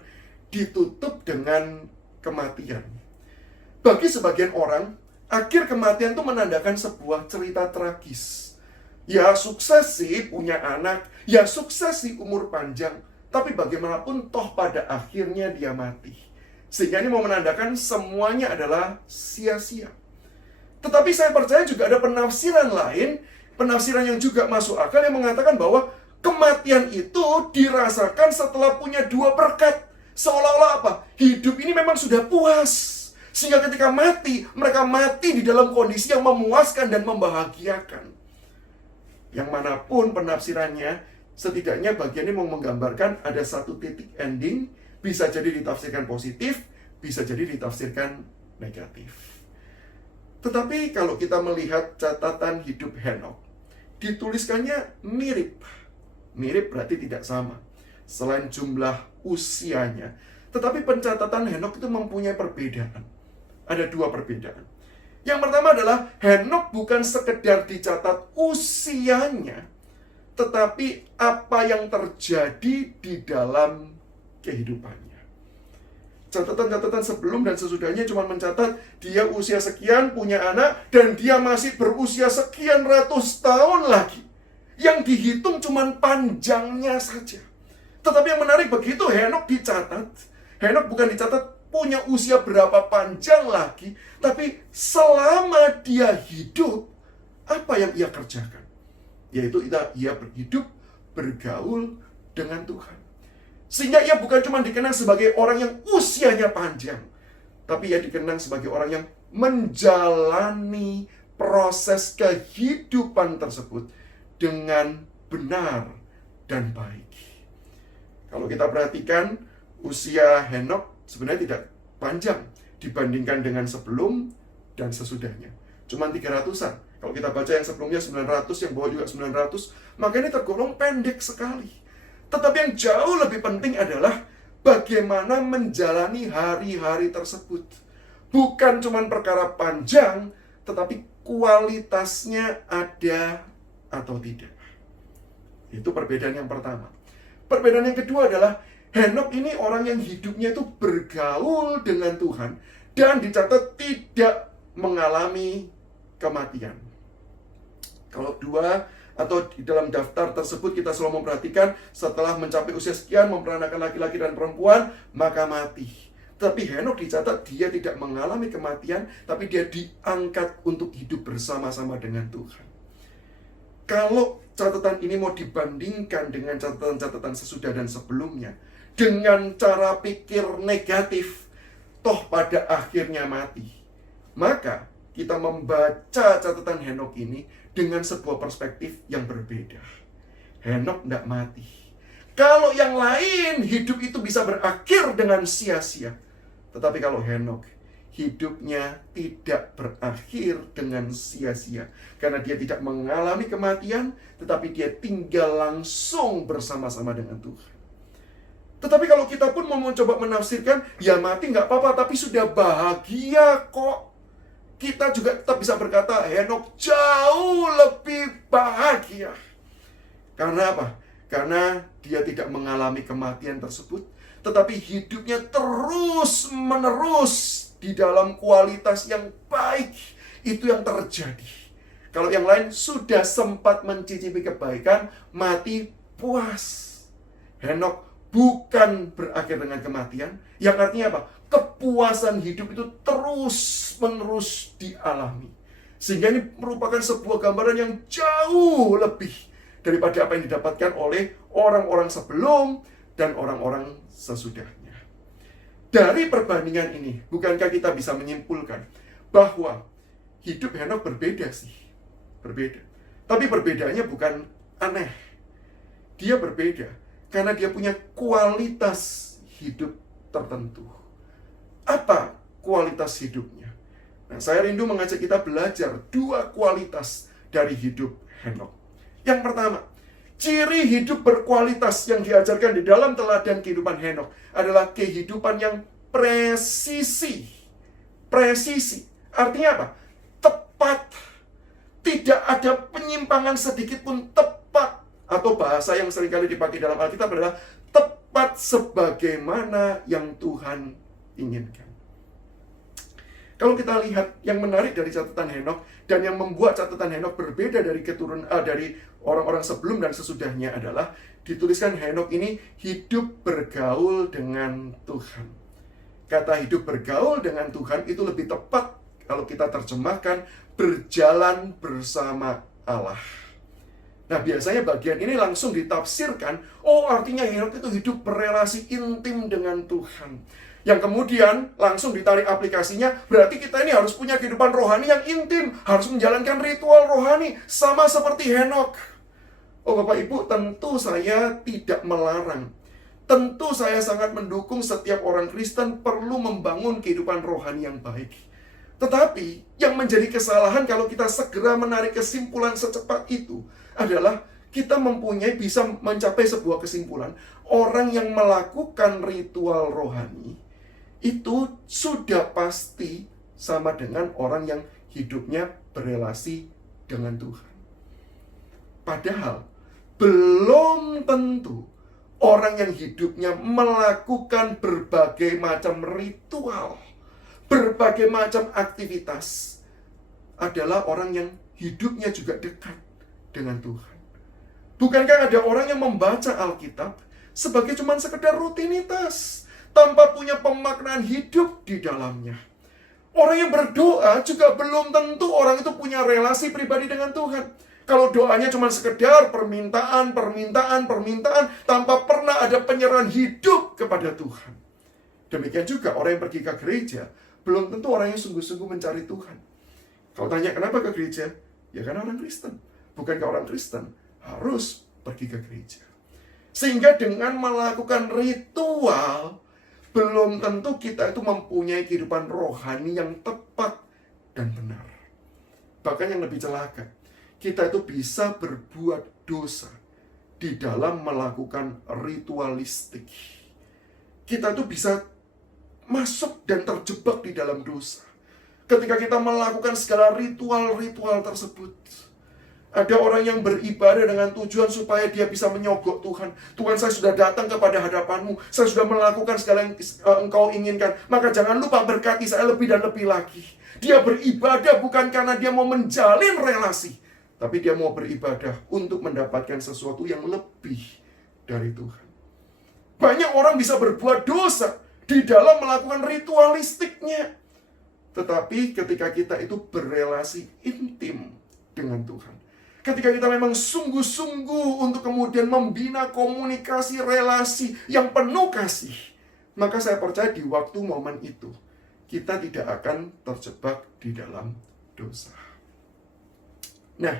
ditutup dengan kematian. Bagi sebagian orang, akhir kematian itu menandakan sebuah cerita tragis. Ya sukses sih punya anak, ya sukses sih umur panjang, tapi bagaimanapun toh pada akhirnya dia mati. Sehingga ini mau menandakan semuanya adalah sia-sia. Tetapi saya percaya juga ada penafsiran lain, penafsiran yang juga masuk akal yang mengatakan bahwa kematian itu dirasakan setelah punya dua berkat. Seolah-olah apa? Hidup ini memang sudah puas, Sehingga ketika mati, mereka mati di dalam kondisi yang memuaskan dan membahagiakan. Yang manapun penafsirannya, setidaknya bagian ini mau menggambarkan ada satu titik ending, bisa jadi ditafsirkan positif, bisa jadi ditafsirkan negatif. Tetapi kalau kita melihat catatan hidup Henokh, dituliskannya mirip. Mirip berarti tidak sama. Selain jumlah usianya, tetapi pencatatan Henokh itu mempunyai perbedaan. Ada dua perbedaan. Yang pertama adalah Henokh bukan sekedar dicatat usianya, tetapi apa yang terjadi di dalam kehidupannya. Catatan-catatan sebelum dan sesudahnya cuma mencatat dia usia sekian, punya anak, dan dia masih berusia sekian ratus tahun lagi. Yang dihitung cuma panjangnya saja. Tetapi yang menarik begitu Henokh dicatat, Henokh bukan dicatat punya usia berapa panjang lagi, tapi selama dia hidup, apa yang ia kerjakan? Yaitu ia berhidup, bergaul dengan Tuhan. Sehingga ia bukan cuma dikenang sebagai orang yang usianya panjang, tapi ia dikenang sebagai orang yang menjalani proses kehidupan tersebut dengan benar dan baik. Kalau kita perhatikan, usia Henokh sebenarnya tidak panjang dibandingkan dengan sebelum dan sesudahnya. Cuma 300-an. Kalau kita baca yang sebelumnya 900, yang bawah juga 900, maka ini tergolong pendek sekali. Tetapi yang jauh lebih penting adalah bagaimana menjalani hari-hari tersebut. Bukan cuma perkara panjang, tetapi kualitasnya ada atau tidak. Itu perbedaan yang pertama. Perbedaan yang kedua adalah Henokh ini orang yang hidupnya itu bergaul dengan Tuhan dan dicatat tidak mengalami kematian. Kalau dua atau di dalam daftar tersebut kita selalu memperhatikan setelah mencapai usia sekian, memperanakan laki-laki dan perempuan, maka mati. Tapi Henokh dicatat dia tidak mengalami kematian, tapi dia diangkat untuk hidup bersama-sama dengan Tuhan. Kalau catatan ini mau dibandingkan dengan catatan-catatan sesudah dan sebelumnya, dengan cara pikir negatif, toh pada akhirnya mati, maka kita membaca catatan Henokh ini dengan sebuah perspektif yang berbeda. Henokh tidak mati. Kalau yang lain, hidup itu bisa berakhir dengan sia-sia. Tetapi kalau Henokh, hidupnya tidak berakhir dengan sia-sia. Karena dia tidak mengalami kematian, tetapi dia tinggal langsung bersama-sama dengan Tuhan. Tetapi kalau kita pun mau mencoba menafsirkan, ya mati nggak apa-apa, tapi sudah bahagia kok. Kita juga tetap bisa berkata, Henokh jauh lebih bahagia. Karena apa? Karena dia tidak mengalami kematian tersebut, tetapi hidupnya terus-menerus di dalam kualitas yang baik. Itu yang terjadi. Kalau yang lain sudah sempat mencicipi kebaikan, mati puas. Henokh bukan berakhir dengan kematian, yang artinya apa? Kepuasan hidup itu terus-menerus dialami. Sehingga ini merupakan sebuah gambaran yang jauh lebih daripada apa yang didapatkan oleh orang-orang sebelum dan orang-orang sesudahnya. Dari perbandingan ini, bukankah kita bisa menyimpulkan bahwa hidup Henokh berbeda sih? Berbeda. Tapi perbedaannya bukan aneh. Dia berbeda karena dia punya kualitas hidup tertentu. Apa kualitas hidupnya? Nah, saya rindu mengajak kita belajar dua kualitas dari hidup Henokh. Yang pertama, ciri hidup berkualitas yang diajarkan di dalam teladan kehidupan Henokh adalah kehidupan yang presisi. Presisi. Artinya apa? Tepat. Tidak ada penyimpangan sedikit pun, tepat. Atau bahasa yang seringkali dipakai dalam Alkitab adalah tepat sebagaimana yang Tuhan inginkan. Kalau kita lihat yang menarik dari catatan Henokh dan yang membuat catatan Henokh berbeda dari dari orang-orang sebelum dan sesudahnya adalah dituliskan Henokh ini hidup bergaul dengan Tuhan. Kata hidup bergaul dengan Tuhan itu lebih tepat kalau kita terjemahkan berjalan bersama Allah. Nah, biasanya bagian ini langsung ditafsirkan, oh artinya Henokh itu hidup berelasi intim dengan Tuhan. Yang kemudian langsung ditarik aplikasinya, berarti kita ini harus punya kehidupan rohani yang intim, harus menjalankan ritual rohani, sama seperti Henok. Oh Bapak Ibu, tentu saya tidak melarang. Tentu saya sangat mendukung setiap orang Kristen perlu membangun kehidupan rohani yang baik. Tetapi, yang menjadi kesalahan kalau kita segera menarik kesimpulan secepat itu adalah kita bisa mencapai sebuah kesimpulan. Orang yang melakukan ritual rohani itu sudah pasti sama dengan orang yang hidupnya berelasi dengan Tuhan. Padahal, belum tentu orang yang hidupnya melakukan berbagai macam ritual, berbagai macam aktivitas adalah orang yang hidupnya juga dekat dengan Tuhan. Bukankah ada orang yang membaca Alkitab sebagai cuma sekedar rutinitas, tanpa punya pemaknaan hidup di dalamnya? Orang yang berdoa juga belum tentu orang itu punya relasi pribadi dengan Tuhan. Kalau doanya cuma sekedar permintaan, tanpa pernah ada penyerahan hidup kepada Tuhan. Demikian juga orang yang pergi ke gereja, belum tentu orang yang sungguh-sungguh mencari Tuhan. Kalau tanya kenapa ke gereja? Ya karena orang Kristen. Bukankah orang Kristen harus pergi ke gereja? Sehingga dengan melakukan ritual, belum tentu kita itu mempunyai kehidupan rohani yang tepat dan benar. Bahkan yang lebih celaka, kita itu bisa berbuat dosa di dalam melakukan ritualistik. Kita itu bisa masuk dan terjebak di dalam dosa ketika kita melakukan segala ritual-ritual tersebut. Ada orang yang beribadah dengan tujuan supaya dia bisa menyogok Tuhan. Tuhan, saya sudah datang kepada hadapanmu, saya sudah melakukan segala yang engkau inginkan, maka jangan lupa berkati saya lebih dan lebih lagi. Dia beribadah bukan karena dia mau menjalin relasi, tapi dia mau beribadah untuk mendapatkan sesuatu yang lebih dari Tuhan. Banyak orang bisa berbuat dosa di dalam melakukan ritualistiknya. Tetapi ketika kita itu berelasi intim dengan Tuhan, ketika kita memang sungguh-sungguh untuk kemudian membina komunikasi relasi yang penuh kasih, maka saya percaya di waktu momen itu, kita tidak akan terjebak di dalam dosa. Nah,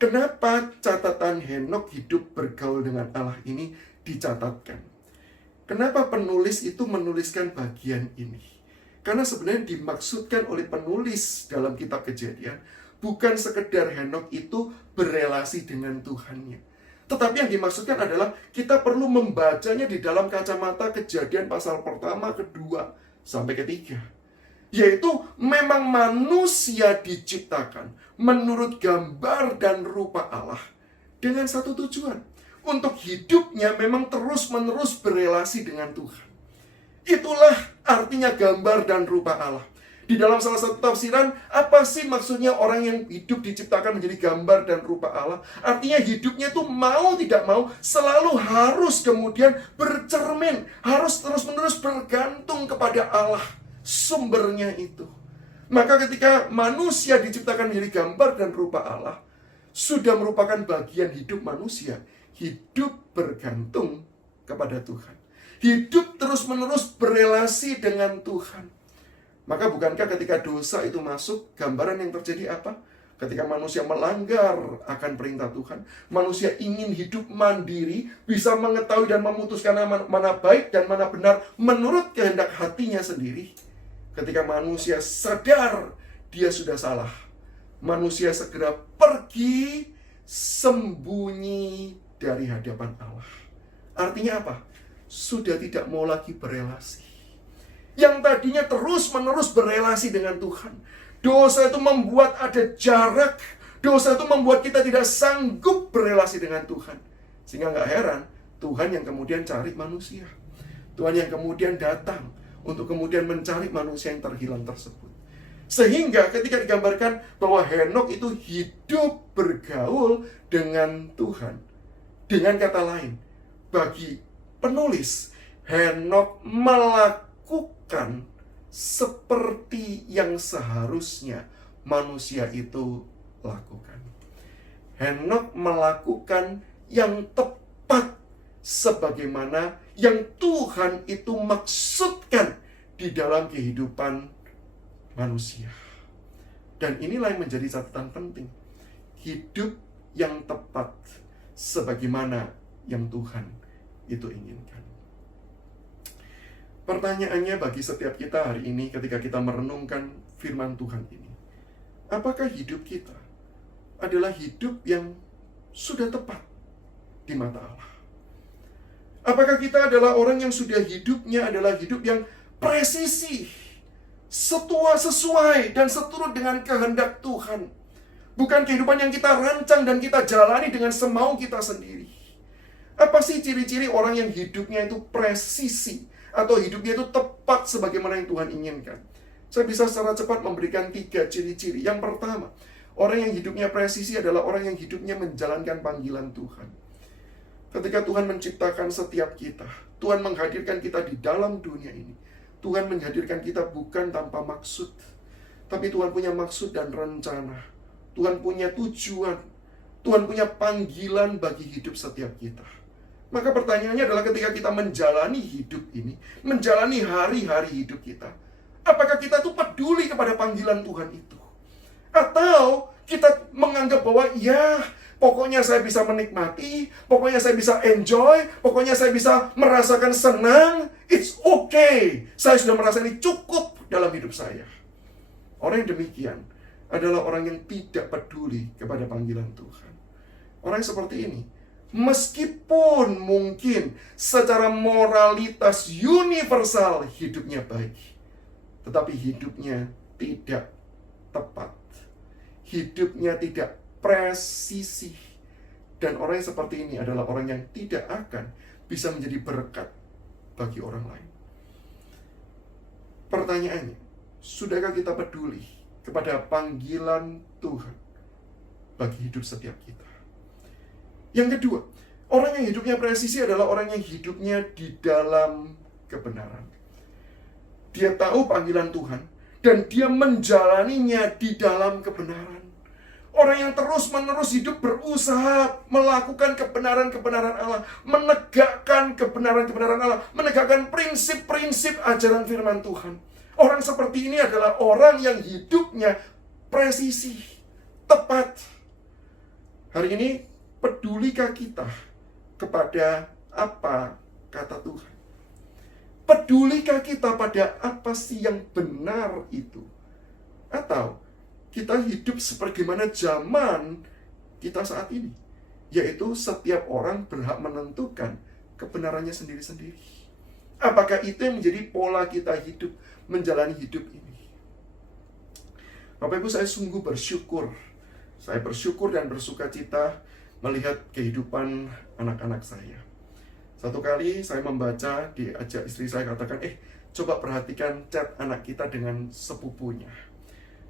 kenapa catatan Henok hidup bergaul dengan Allah ini dicatatkan? Kenapa penulis itu menuliskan bagian ini? Karena sebenarnya dimaksudkan oleh penulis dalam kitab Kejadian bukan sekedar Henok itu berelasi dengan Tuhannya. Tetapi yang dimaksudkan adalah kita perlu membacanya di dalam kacamata Kejadian pasal pertama, kedua, sampai ketiga. Yaitu memang manusia diciptakan menurut gambar dan rupa Allah dengan satu tujuan. Untuk hidupnya memang terus-menerus berelasi dengan Tuhan. Itulah artinya gambar dan rupa Allah. Di dalam salah satu tafsiran, apa sih maksudnya orang yang hidup diciptakan menjadi gambar dan rupa Allah? Artinya hidupnya itu mau tidak mau selalu harus kemudian bercermin, harus terus-menerus bergantung kepada Allah, sumbernya itu. Maka ketika manusia diciptakan menjadi gambar dan rupa Allah, sudah merupakan bagian hidup manusia, hidup bergantung kepada Tuhan. Hidup terus-menerus berelasi dengan Tuhan. Maka bukankah ketika dosa itu masuk, gambaran yang terjadi apa? Ketika manusia melanggar akan perintah Tuhan, manusia ingin hidup mandiri, bisa mengetahui dan memutuskan mana baik dan mana benar menurut kehendak hatinya sendiri. Ketika manusia sadar dia sudah salah, manusia segera pergi sembunyi dari hadapan Allah. Artinya apa? Sudah tidak mau lagi berelasi. Yang tadinya terus-menerus berelasi dengan Tuhan. Dosa itu membuat ada jarak. Dosa itu membuat kita tidak sanggup berelasi dengan Tuhan. Sehingga gak heran, Tuhan yang kemudian cari manusia. Tuhan yang kemudian datang untuk kemudian mencari manusia yang terhilang tersebut. Sehingga ketika digambarkan bahwa Henok itu hidup bergaul dengan Tuhan. Dengan kata lain, bagi penulis, Henok melakukan seperti yang seharusnya manusia itu lakukan. Henok melakukan yang tepat sebagaimana yang Tuhan itu maksudkan di dalam kehidupan manusia. Dan inilah yang menjadi catatan penting. Hidup yang tepat sebagaimana yang Tuhan itu inginkan. Pertanyaannya bagi setiap kita hari ini ketika kita merenungkan firman Tuhan ini, apakah hidup kita adalah hidup yang sudah tepat di mata Allah? Apakah kita adalah orang yang sudah hidupnya adalah hidup yang presisi, sesuai dan seturut dengan kehendak Tuhan? Bukan kehidupan yang kita rancang dan kita jalani dengan semau kita sendiri. Apa sih ciri-ciri orang yang hidupnya itu presisi atau hidupnya itu tepat sebagaimana yang Tuhan inginkan? Saya bisa secara cepat memberikan 3 ciri-ciri. Yang pertama, orang yang hidupnya presisi adalah orang yang hidupnya menjalankan panggilan Tuhan. Ketika Tuhan menciptakan setiap kita, Tuhan menghadirkan kita di dalam dunia ini. Tuhan menghadirkan kita bukan tanpa maksud, tapi Tuhan punya maksud dan rencana. Tuhan punya tujuan. Tuhan punya panggilan bagi hidup setiap kita. Maka pertanyaannya adalah ketika kita menjalani hidup ini, menjalani hari-hari hidup kita, apakah kita tuh peduli kepada panggilan Tuhan itu? Atau kita menganggap bahwa ya, pokoknya saya bisa menikmati, pokoknya saya bisa enjoy, pokoknya saya bisa merasakan senang, it's okay. Saya sudah merasa ini cukup dalam hidup saya. Orang yang demikian adalah orang yang tidak peduli kepada panggilan Tuhan. Orang yang seperti ini, meskipun mungkin secara moralitas universal hidupnya baik, tetapi hidupnya tidak tepat. Hidupnya tidak presisi. Dan orang yang seperti ini adalah orang yang tidak akan bisa menjadi berkat bagi orang lain. Pertanyaannya, sudahkah kita peduli kepada panggilan Tuhan bagi hidup setiap kita? Yang kedua, orang yang hidupnya presisi adalah orang yang hidupnya di dalam kebenaran. Dia tahu panggilan Tuhan dan dia menjalaninya di dalam kebenaran. Orang yang terus-menerus hidup berusaha melakukan kebenaran-kebenaran Allah, menegakkan kebenaran-kebenaran Allah, menegakkan prinsip-prinsip ajaran firman Tuhan. Orang seperti ini adalah orang yang hidupnya presisi, tepat. Hari ini, pedulikah kita kepada apa kata Tuhan? Pedulikah kita pada apa sih yang benar itu? Atau kita hidup sebagaimana zaman kita saat ini, yaitu setiap orang berhak menentukan kebenarannya sendiri-sendiri. Apakah itu yang menjadi pola kita hidup, menjalani hidup ini? Bapak Ibu, saya sungguh bersyukur. Saya bersyukur dan bersuka cita melihat kehidupan anak-anak saya. Satu kali saya membaca, diajak istri saya katakan, coba perhatikan chat anak kita dengan sepupunya.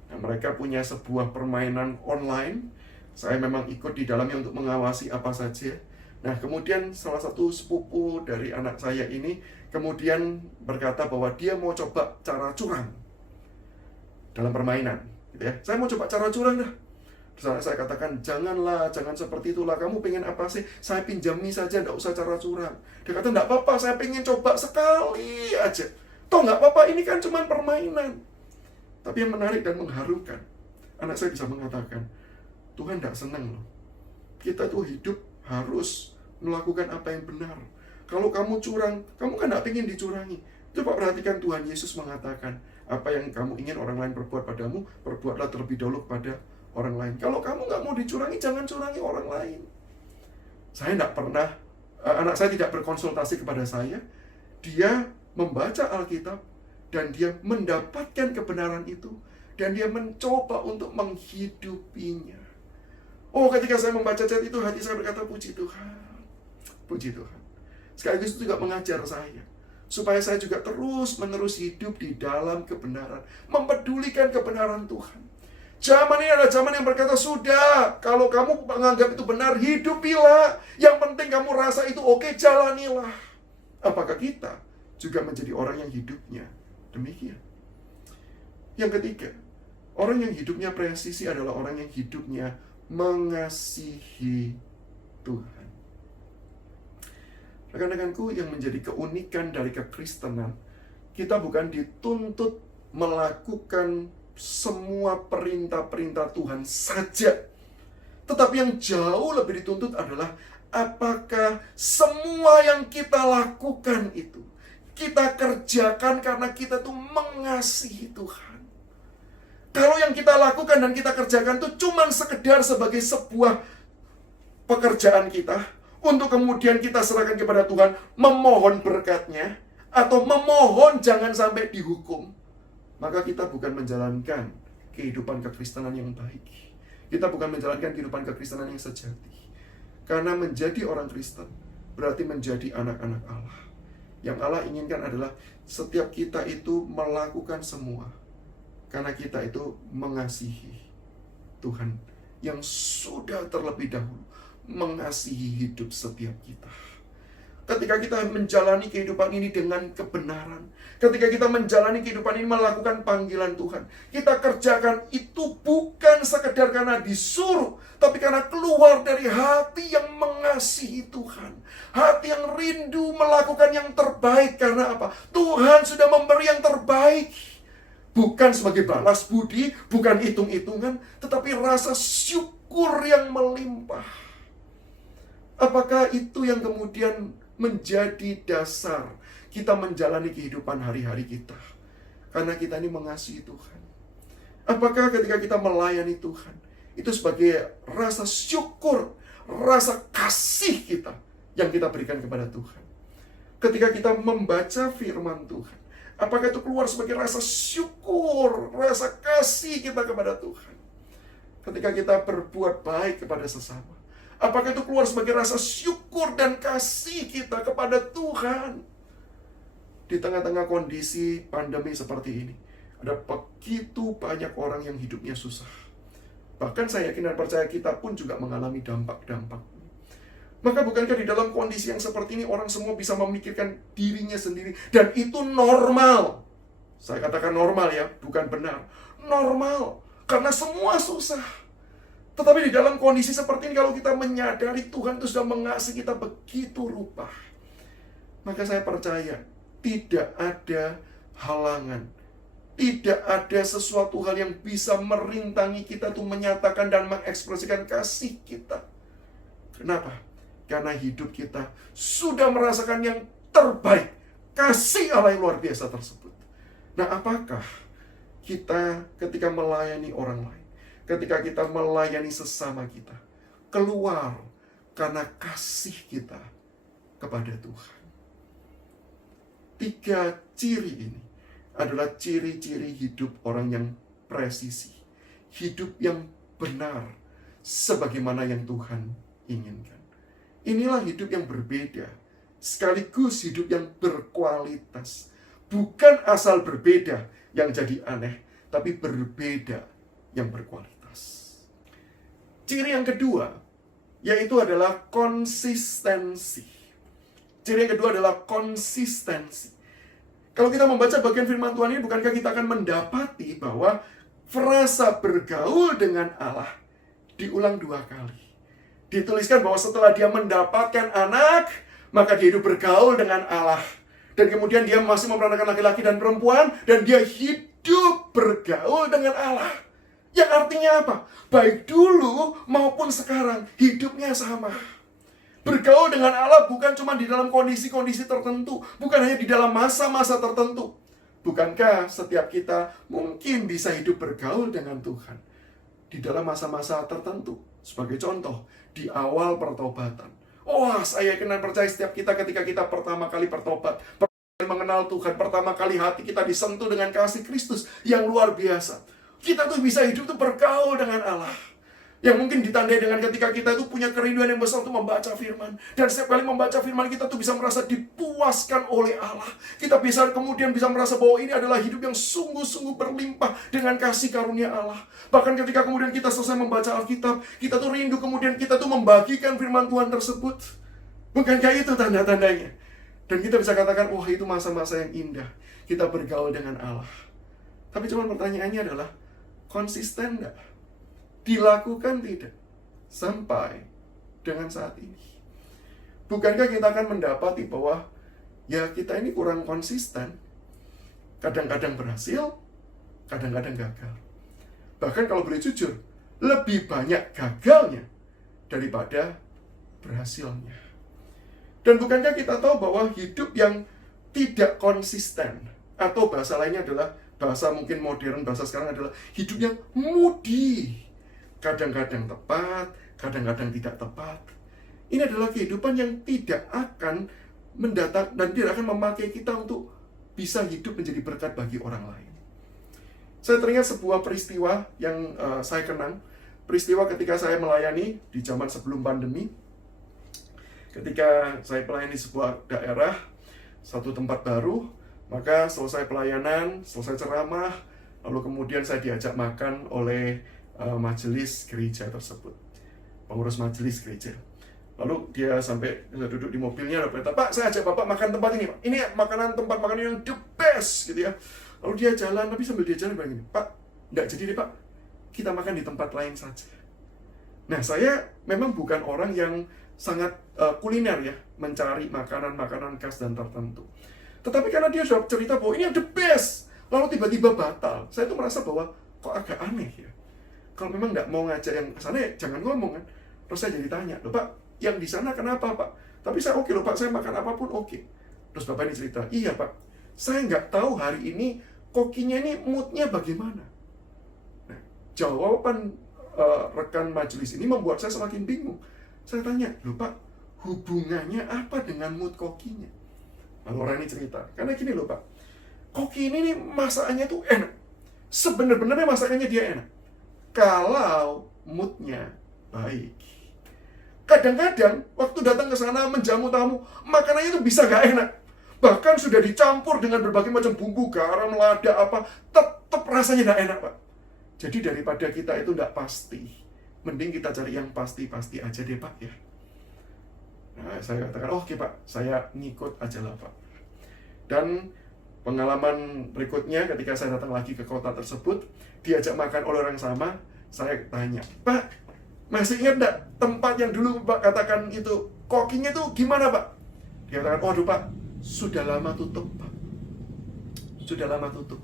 Nah, mereka punya sebuah permainan online. Saya memang ikut di dalamnya untuk mengawasi apa saja. Nah, kemudian salah satu sepupu dari anak saya ini kemudian berkata bahwa dia mau coba cara curang dalam permainan, gitu ya. Saya mau coba cara curang dah. Terus saya katakan, janganlah, jangan seperti itulah. Kamu pengen apa sih? Saya pinjami saja, enggak usah cara curang. Dia kata, enggak apa-apa, saya pengen coba sekali aja. Toh enggak apa-apa, ini kan cuma permainan. Tapi yang menarik dan mengharukan, anak saya bisa mengatakan, Tuhan tidak senang loh. Kita tuh hidup harus melakukan apa yang benar. Kalau kamu curang, kamu kan tidak ingin dicurangi. Coba perhatikan Tuhan Yesus mengatakan, apa yang kamu ingin orang lain perbuat padamu, perbuatlah terlebih dahulu pada orang lain. Kalau kamu nggak mau dicurangi, jangan curangi orang lain. Saya tidak pernah, anak saya tidak berkonsultasi kepada saya. Dia membaca Alkitab, dan dia mendapatkan kebenaran itu, dan dia mencoba untuk menghidupinya. Oh, ketika saya membaca chat itu, hati saya berkata, puji Tuhan. Puji Tuhan. Sekaligus itu juga mengajar saya, supaya saya juga terus-menerus hidup di dalam kebenaran, mempedulikan kebenaran Tuhan. Zaman ini adalah zaman yang berkata, sudah, kalau kamu menganggap itu benar, hidupilah. Yang penting kamu rasa itu oke, jalanilah. Apakah kita juga menjadi orang yang hidupnya demikian? Yang ketiga, orang yang hidupnya presisi adalah orang yang hidupnya mengasihi Tuhan. Rekan-rekanku, yang menjadi keunikan dari kekristenan, kita bukan dituntut melakukan semua perintah-perintah Tuhan saja. Tetapi yang jauh lebih dituntut adalah apakah semua yang kita lakukan itu kita kerjakan karena kita tuh mengasihi Tuhan. Kalau yang kita lakukan dan kita kerjakan itu cuman sekedar sebagai sebuah pekerjaan kita, untuk kemudian kita serahkan kepada Tuhan, memohon berkatnya, atau memohon jangan sampai dihukum, maka kita bukan menjalankan kehidupan kekristenan yang baik. Kita bukan menjalankan kehidupan kekristenan yang sejati. Karena menjadi orang Kristen berarti menjadi anak-anak Allah. Yang Allah inginkan adalah setiap kita itu melakukan semua karena kita itu mengasihi Tuhan yang sudah terlebih dahulu mengasihi hidup setiap kita. Ketika kita menjalani kehidupan ini dengan kebenaran, ketika kita menjalani kehidupan ini melakukan panggilan Tuhan, kita kerjakan itu bukan sekedar karena disuruh, tapi karena keluar dari hati yang mengasihi Tuhan, hati yang rindu melakukan yang terbaik. Karena apa? Tuhan sudah memberi yang terbaik. Bukan sebagai balas budi, bukan hitung-hitungan, tetapi rasa syukur yang melimpah. Apakah itu yang kemudian menjadi dasar kita menjalani kehidupan hari-hari kita? Karena kita ini mengasihi Tuhan. Apakah ketika kita melayani Tuhan, itu sebagai rasa syukur, rasa kasih kita yang kita berikan kepada Tuhan? Ketika kita membaca firman Tuhan, apakah itu keluar sebagai rasa syukur, rasa kasih kita kepada Tuhan? Ketika kita berbuat baik kepada sesama, apakah itu keluar sebagai rasa syukur dan kasih kita kepada Tuhan? Di tengah-tengah kondisi pandemi seperti ini, ada begitu banyak orang yang hidupnya susah. Bahkan saya yakin dan percaya kita pun juga mengalami dampak-dampak. Maka bukankah di dalam kondisi yang seperti ini orang semua bisa memikirkan dirinya sendiri, dan itu normal. Saya katakan normal ya, bukan benar. Normal, karena semua susah. Tetapi di dalam kondisi seperti ini, kalau kita menyadari Tuhan itu sudah mengasihi kita begitu rupa, maka saya percaya tidak ada halangan, tidak ada sesuatu hal yang bisa merintangi kita untuk menyatakan dan mengekspresikan kasih kita. Kenapa? Karena hidup kita sudah merasakan yang terbaik, kasih Allah yang luar biasa tersebut. Nah, apakah kita ketika melayani orang lain, ketika kita melayani sesama kita, keluar karena kasih kita kepada Tuhan? 3 ciri ini adalah ciri-ciri hidup orang yang presisi, hidup yang benar, sebagaimana yang Tuhan inginkan. Inilah hidup yang berbeda, sekaligus hidup yang berkualitas. Bukan asal berbeda yang jadi aneh, tapi berbeda yang berkualitas. Ciri yang kedua, yaitu adalah konsistensi. Ciri yang kedua adalah konsistensi. Kalau kita membaca bagian firman Tuhan ini, bukankah kita akan mendapati bahwa frasa bergaul dengan Allah diulang 2 kali. Dituliskan bahwa setelah dia mendapatkan anak, maka dia hidup bergaul dengan Allah. Dan kemudian dia masih memperanakan laki-laki dan perempuan, dan dia hidup bergaul dengan Allah. Yang artinya apa? Baik dulu maupun sekarang, hidupnya sama. Bergaul dengan Allah bukan cuma di dalam kondisi-kondisi tertentu, bukan hanya di dalam masa-masa tertentu. Bukankah setiap kita mungkin bisa hidup bergaul dengan Tuhan di dalam masa-masa tertentu? Sebagai contoh, di awal pertobatan. Wah, saya yakin dan percaya setiap kita ketika kita pertama kali bertobat, mengenal Tuhan, pertama kali hati kita disentuh dengan kasih Kristus yang luar biasa. Kita tuh bisa hidup tuh bergaul dengan Allah. Yang mungkin ditandai dengan ketika kita tuh punya kerinduan yang besar untuk membaca firman. Dan setiap kali membaca firman, kita tuh bisa merasa dipuaskan oleh Allah. Kita bisa kemudian bisa merasa bahwa ini adalah hidup yang sungguh-sungguh berlimpah dengan kasih karunia Allah. Bahkan ketika kemudian kita selesai membaca Alkitab, kita tuh rindu kemudian kita tuh membagikan firman Tuhan tersebut. Bukankah itu tanda-tandanya? Dan kita bisa katakan, wah itu masa-masa yang indah. Kita bergaul dengan Allah. Tapi cuma pertanyaannya adalah, konsisten enggak? Dilakukan tidak? Sampai dengan saat ini. bukankah kita akan mendapati bahwa ya kita ini kurang konsisten. Kadang-kadang berhasil, kadang-kadang gagal. Bahkan kalau boleh jujur, lebih banyak gagalnya daripada berhasilnya. Dan bukankah kita tahu bahwa hidup yang tidak konsisten, atau bahasa lainnya adalah, bahasa mungkin modern, bahasa sekarang adalah hidup yang mudi. Kadang-kadang tepat, kadang-kadang tidak tepat. Ini adalah kehidupan yang tidak akan mendatang dan tidak akan memakai kita untuk bisa hidup menjadi berkat bagi orang lain. Saya teringat sebuah peristiwa yang saya kenang. Peristiwa ketika saya melayani di zaman sebelum pandemi. Ketika saya melayani sebuah daerah, satu tempat baru, maka selesai pelayanan, selesai ceramah, lalu kemudian saya diajak makan oleh majelis gereja tersebut, pengurus majelis gereja. Lalu dia sampai duduk di mobilnya, lalu berkata, "Pak, saya ajak Bapak makan tempat ini, Pak. Ini tempat makanan yang the best," gitu ya. Lalu dia jalan, tapi sambil dia jalan bilang gini, "Pak, enggak jadi deh Pak, kita makan di tempat lain saja." Nah, saya memang bukan orang yang sangat kuliner ya, mencari makanan-makanan khas dan tertentu. Tetapi karena dia sudah cerita bahwa ini yang the best, lalu tiba-tiba batal, saya tuh merasa bahwa kok agak aneh ya. Kalau memang nggak mau ngajak yang ke sana, ya jangan ngomong kan. Terus saya jadi tanya, "Loh Pak, yang di sana kenapa Pak?" Tapi saya oke loh Pak, saya makan apapun oke. Terus Bapak ini cerita, "Iya Pak, saya nggak tahu hari ini kokinya ini moodnya bagaimana." Nah, jawaban rekan majelis ini membuat saya semakin bingung. Saya tanya, "Loh Pak, hubungannya apa dengan mood kokinya?" Lalu orang ini cerita, "Karena gini loh Pak, koki ini nih masakannya tuh enak. Sebenarnya masakannya dia enak kalau moodnya baik. Kadang-kadang waktu datang ke sana menjamu tamu, makanannya itu bisa gak enak. Bahkan sudah dicampur dengan berbagai macam bumbu, garam, lada, apa, tetap rasanya gak enak Pak. Jadi daripada kita itu gak pasti, mending kita cari yang pasti-pasti aja deh Pak ya." Nah, saya katakan, "Oke Pak, saya ngikut aja lah Pak." Dan pengalaman berikutnya ketika saya datang lagi ke kota tersebut, diajak makan oleh orang sama, saya tanya, "Pak, masih ingat enggak tempat yang dulu Pak katakan itu, kokinya itu gimana Pak?" Dia katakan, "Waduh Pak, sudah lama tutup Pak. Sudah lama tutup."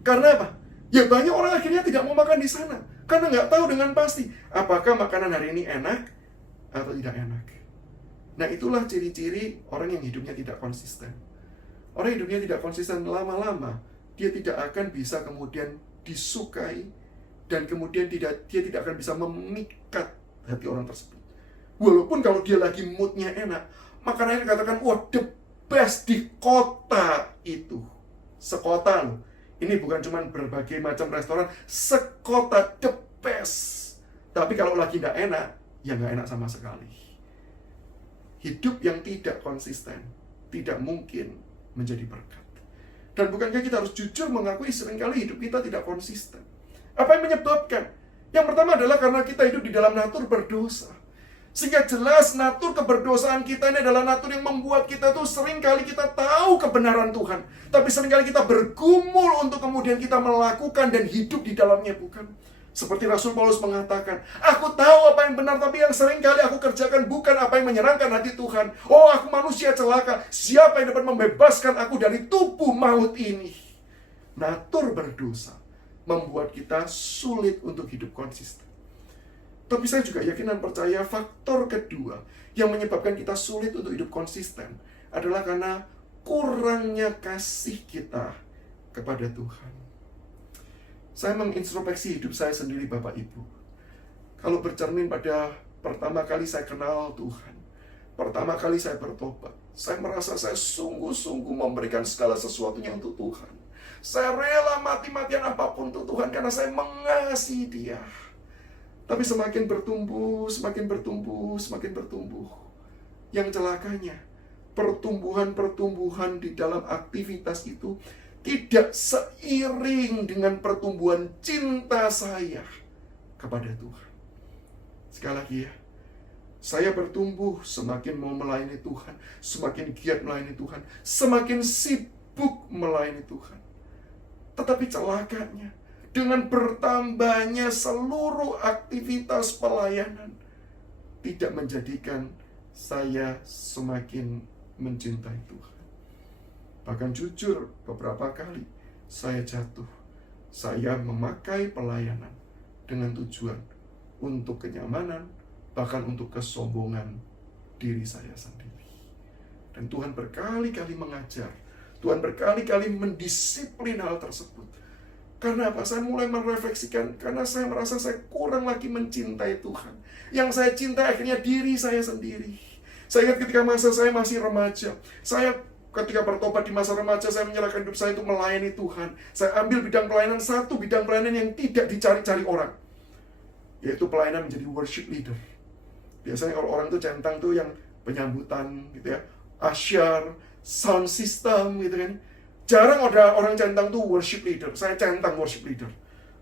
Karena apa? Ya banyak orang akhirnya tidak mau makan di sana. Karena nggak tahu dengan pasti, apakah makanan hari ini enak atau tidak enak. Nah itulah ciri-ciri orang yang hidupnya tidak konsisten. Orang hidupnya tidak konsisten lama-lama, dia tidak akan bisa kemudian disukai, dan kemudian dia tidak akan bisa memikat hati orang tersebut. Walaupun kalau dia lagi moodnya enak, makanannya dikatakan, "Wah, the best di kota itu." Sekota loh. Ini bukan cuma berbagai macam restoran, sekota the best. Tapi kalau lagi nggak enak, ya nggak enak sama sekali. Hidup yang tidak konsisten tidak mungkin menjadi berkat. Dan bukankah kita harus jujur mengakui seringkali hidup kita tidak konsisten? Apa yang menyebabkan? Yang pertama adalah karena kita hidup di dalam natur berdosa. Sehingga jelas natur keberdosaan kita ini adalah natur yang membuat kita tuh seringkali kita tahu kebenaran Tuhan, tapi seringkali kita bergumul untuk kemudian kita melakukan dan hidup di dalamnya, bukan? Seperti Rasul Paulus mengatakan, "Aku tahu apa yang benar, tapi yang seringkali aku kerjakan bukan apa yang menyenangkan hati Tuhan. Oh, aku manusia celaka. Siapa yang dapat membebaskan aku dari tubuh maut ini?" Natur berdosa membuat kita sulit untuk hidup konsisten. Tapi saya juga yakin dan percaya faktor kedua yang menyebabkan kita sulit untuk hidup konsisten adalah karena kurangnya kasih kita kepada Tuhan. Saya mengintrospeksi hidup saya sendiri Bapak Ibu. Kalau bercermin pada pertama kali saya kenal Tuhan, pertama kali saya bertobat, saya merasa saya sungguh-sungguh memberikan segala sesuatunya untuk Tuhan. Saya rela mati-matian apapun untuk Tuhan karena saya mengasihi Dia. Tapi semakin bertumbuh, semakin bertumbuh, semakin bertumbuh. Yang celakanya, pertumbuhan-pertumbuhan di dalam aktivitas itu tidak seiring dengan pertumbuhan cinta saya kepada Tuhan. Sekali lagi ya, saya bertumbuh semakin mau melayani Tuhan, semakin giat melayani Tuhan, semakin sibuk melayani Tuhan. Tetapi celakanya, dengan bertambahnya seluruh aktivitas pelayanan, tidak menjadikan saya semakin mencintai Tuhan. Bahkan jujur, beberapa kali saya jatuh. Saya memakai pelayanan dengan tujuan untuk kenyamanan, bahkan untuk kesombongan diri saya sendiri. Dan Tuhan berkali-kali mengajar, Tuhan berkali-kali mendisiplin hal tersebut. Karena apa? Saya mulai merefleksikan, karena saya merasa saya kurang lagi mencintai Tuhan. Yang saya cintai akhirnya diri saya sendiri. Saya ingat ketika masa saya masih remaja, saya ketika bertobat di masa remaja, saya menyerahkan hidup saya untuk melayani Tuhan. Saya ambil bidang pelayanan, satu bidang pelayanan yang tidak dicari-cari orang, yaitu pelayanan menjadi worship leader. Biasanya kalau orang tuh centang tuh yang penyambutan gitu ya, asyar, sound system gitu kan. Jarang ada orang centang tuh worship leader. Saya centang worship leader.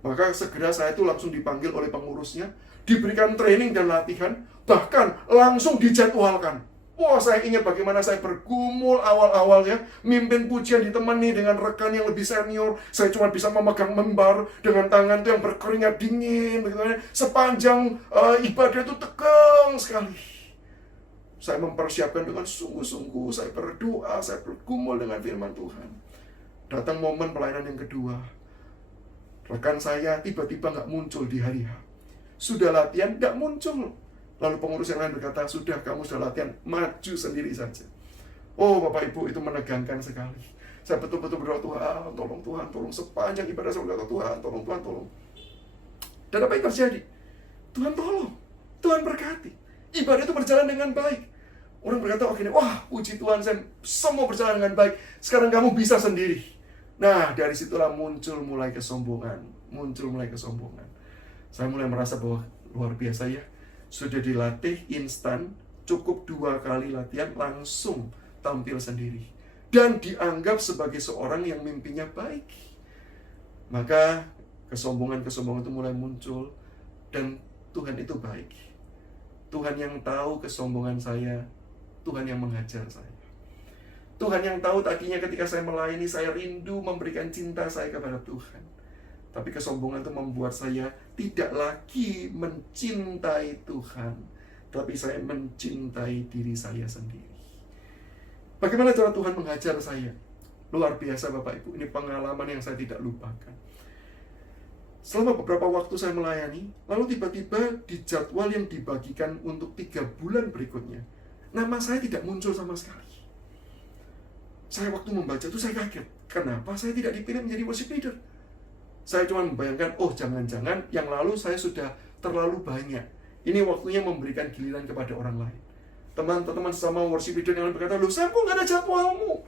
Maka segera saya tuh langsung dipanggil oleh pengurusnya, diberikan training dan latihan, bahkan langsung dijadwalkan. Wah, saya ingat bagaimana saya bergumul awal-awalnya, mimpin pujian ditemani dengan rekan yang lebih senior. Saya cuma bisa memegang mimbar dengan tangan tuh yang berkeringat dingin, begitu. Sepanjang ibadah itu tegang sekali. Saya mempersiapkan dengan sungguh-sungguh, saya berdoa, saya bergumul dengan firman Tuhan. Datang momen pelayanan yang kedua, rekan saya tiba-tiba nggak muncul di hari H. Sudah latihan, nggak muncul. Lalu pengurus yang lain berkata, sudah, kamu sudah latihan, maju sendiri saja. Oh, Bapak Ibu, itu menegangkan sekali. Saya betul-betul berdoa, Tuhan, tolong. Sepanjang ibadah saya berdoa, Tuhan, tolong. Dan apa yang terjadi? Tuhan tolong, Tuhan berkati. Ibadah itu berjalan dengan baik. Orang berkata, oke, wah, puji Tuhan, saya semua berjalan dengan baik. Sekarang kamu bisa sendiri. Nah, dari situlah muncul mulai kesombongan. Saya mulai merasa bahwa luar biasa ya. Sudah dilatih instan, cukup 2 kali latihan, langsung tampil sendiri. Dan dianggap sebagai seorang yang mimpinya baik. Maka kesombongan itu mulai muncul. Dan Tuhan itu baik. Tuhan yang tahu kesombongan saya, Tuhan yang mengajar saya. Tuhan yang tahu tadinya ketika saya melayani, saya rindu memberikan cinta saya kepada Tuhan. Tapi kesombongan itu membuat saya tidak lagi mencintai Tuhan, tapi saya mencintai diri saya sendiri. Bagaimana cara Tuhan mengajar saya? Luar biasa Bapak Ibu, ini pengalaman yang saya tidak lupakan. Selama beberapa waktu saya melayani, lalu tiba-tiba di jadwal yang dibagikan untuk 3 bulan berikutnya, nama saya tidak muncul sama sekali. Saya waktu membaca itu saya kaget, kenapa saya tidak dipilih menjadi worship leader? Saya cuma membayangkan, oh jangan-jangan yang lalu saya sudah terlalu banyak. Ini waktunya memberikan giliran kepada orang lain. Teman-teman sama worship leader yang lain berkata, loh saya kok nggak ada jadwalmu?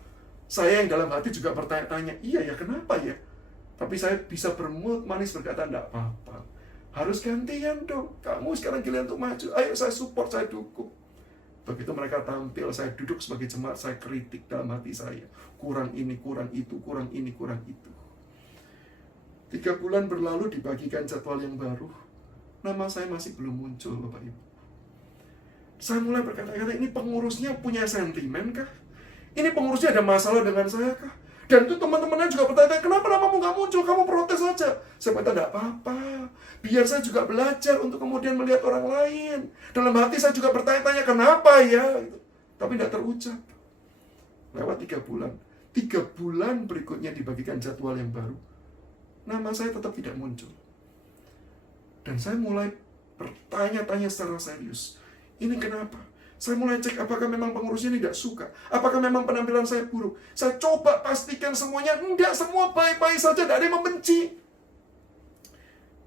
Saya yang dalam hati juga bertanya-tanya, iya ya kenapa ya? Tapi saya bisa bermulut manis berkata, enggak apa-apa. Harus gantian dong. Kamu sekarang giliran untuk maju. Ayo saya support, saya dukung. Begitu mereka tampil, saya duduk sebagai jemaat, saya kritik dalam hati saya. Kurang ini, kurang itu, kurang ini, kurang itu. 3 bulan berlalu dibagikan jadwal yang baru. Nama saya masih belum muncul, Bapak Ibu. Saya mulai berkata-kata, ini pengurusnya punya sentimen kah? Ini pengurusnya ada masalah dengan saya kah? Dan itu teman-temannya juga bertanya, kenapa namamu gak muncul? Kamu protes saja. Saya berkata, tidak apa-apa. Biar saya juga belajar untuk kemudian melihat orang lain. Dalam hati saya juga bertanya-tanya, kenapa ya? Tapi tidak terucap. Lewat 3 bulan. 3 bulan berikutnya dibagikan jadwal yang baru. Nama saya tetap tidak muncul. Dan saya mulai bertanya-tanya secara serius. Ini kenapa? Saya mulai cek apakah memang pengurusnya tidak suka. Apakah memang penampilan saya buruk. Saya coba pastikan semuanya. Enggak, semua baik-baik saja. Tidak ada yang membenci.